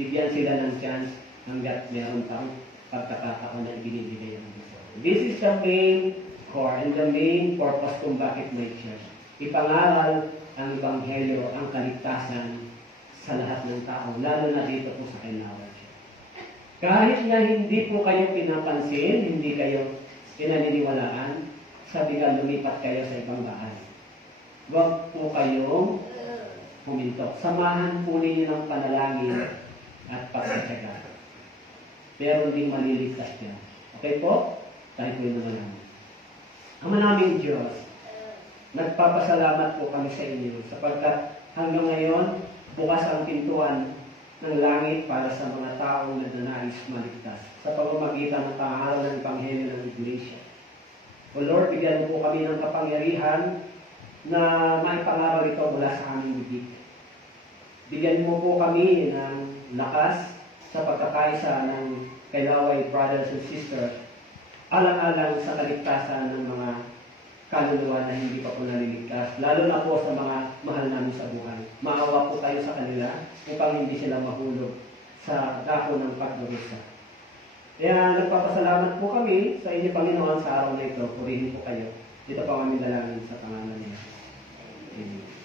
Bigyan sila ng chance hanggat meron pang pagkakataon na binibigay ng Diyos. This is the main core and the main purpose kung bakit may church. Ipangaral ang Ebanghelyo, ang kaligtasan sa lahat ng tao, lalo na dito po sa Kainawa. Kahit na hindi po kayo pinapansin, hindi kayo pinaniniwalaan, sabi ka lumipat kayo sa ibang bahay. Huwag po kayong huminto. Samahan po ninyo ng panalangin at pagkatsaga. Pero hindi maliligtas yan. Okay po? Tayo po yung naman. Ang manaming Diyos, nagpapasalamat po kami sa inyo sapagkat hanggang ngayon, bukas ang pintuan ng langit para sa mga taong nagnanais maligtas sa pamamagitan ng pangaral ng Ebanghelyo ng Iglesia. O Lord, bigyan mo po kami ng kapangyarihan na maipangaral ito mula sa aming bibig. Bigyan mo po kami ng lakas sa pagkakaisa ng Kailaway brothers and sisters, alang-alang sa kaligtasan ng mga kaluluwa na hindi pa po naliligtas, lalo na po sa mga mahal namin sa buhay. Maawa po tayo sa kanila upang hindi sila mahulog sa dako ng pagdurusa. Kaya nagpapasalamat po kami sa inyo, Panginoon, sa araw na ito. Purihin po kayo. Dito pa kami dalangin sa pangalan niya. Amen.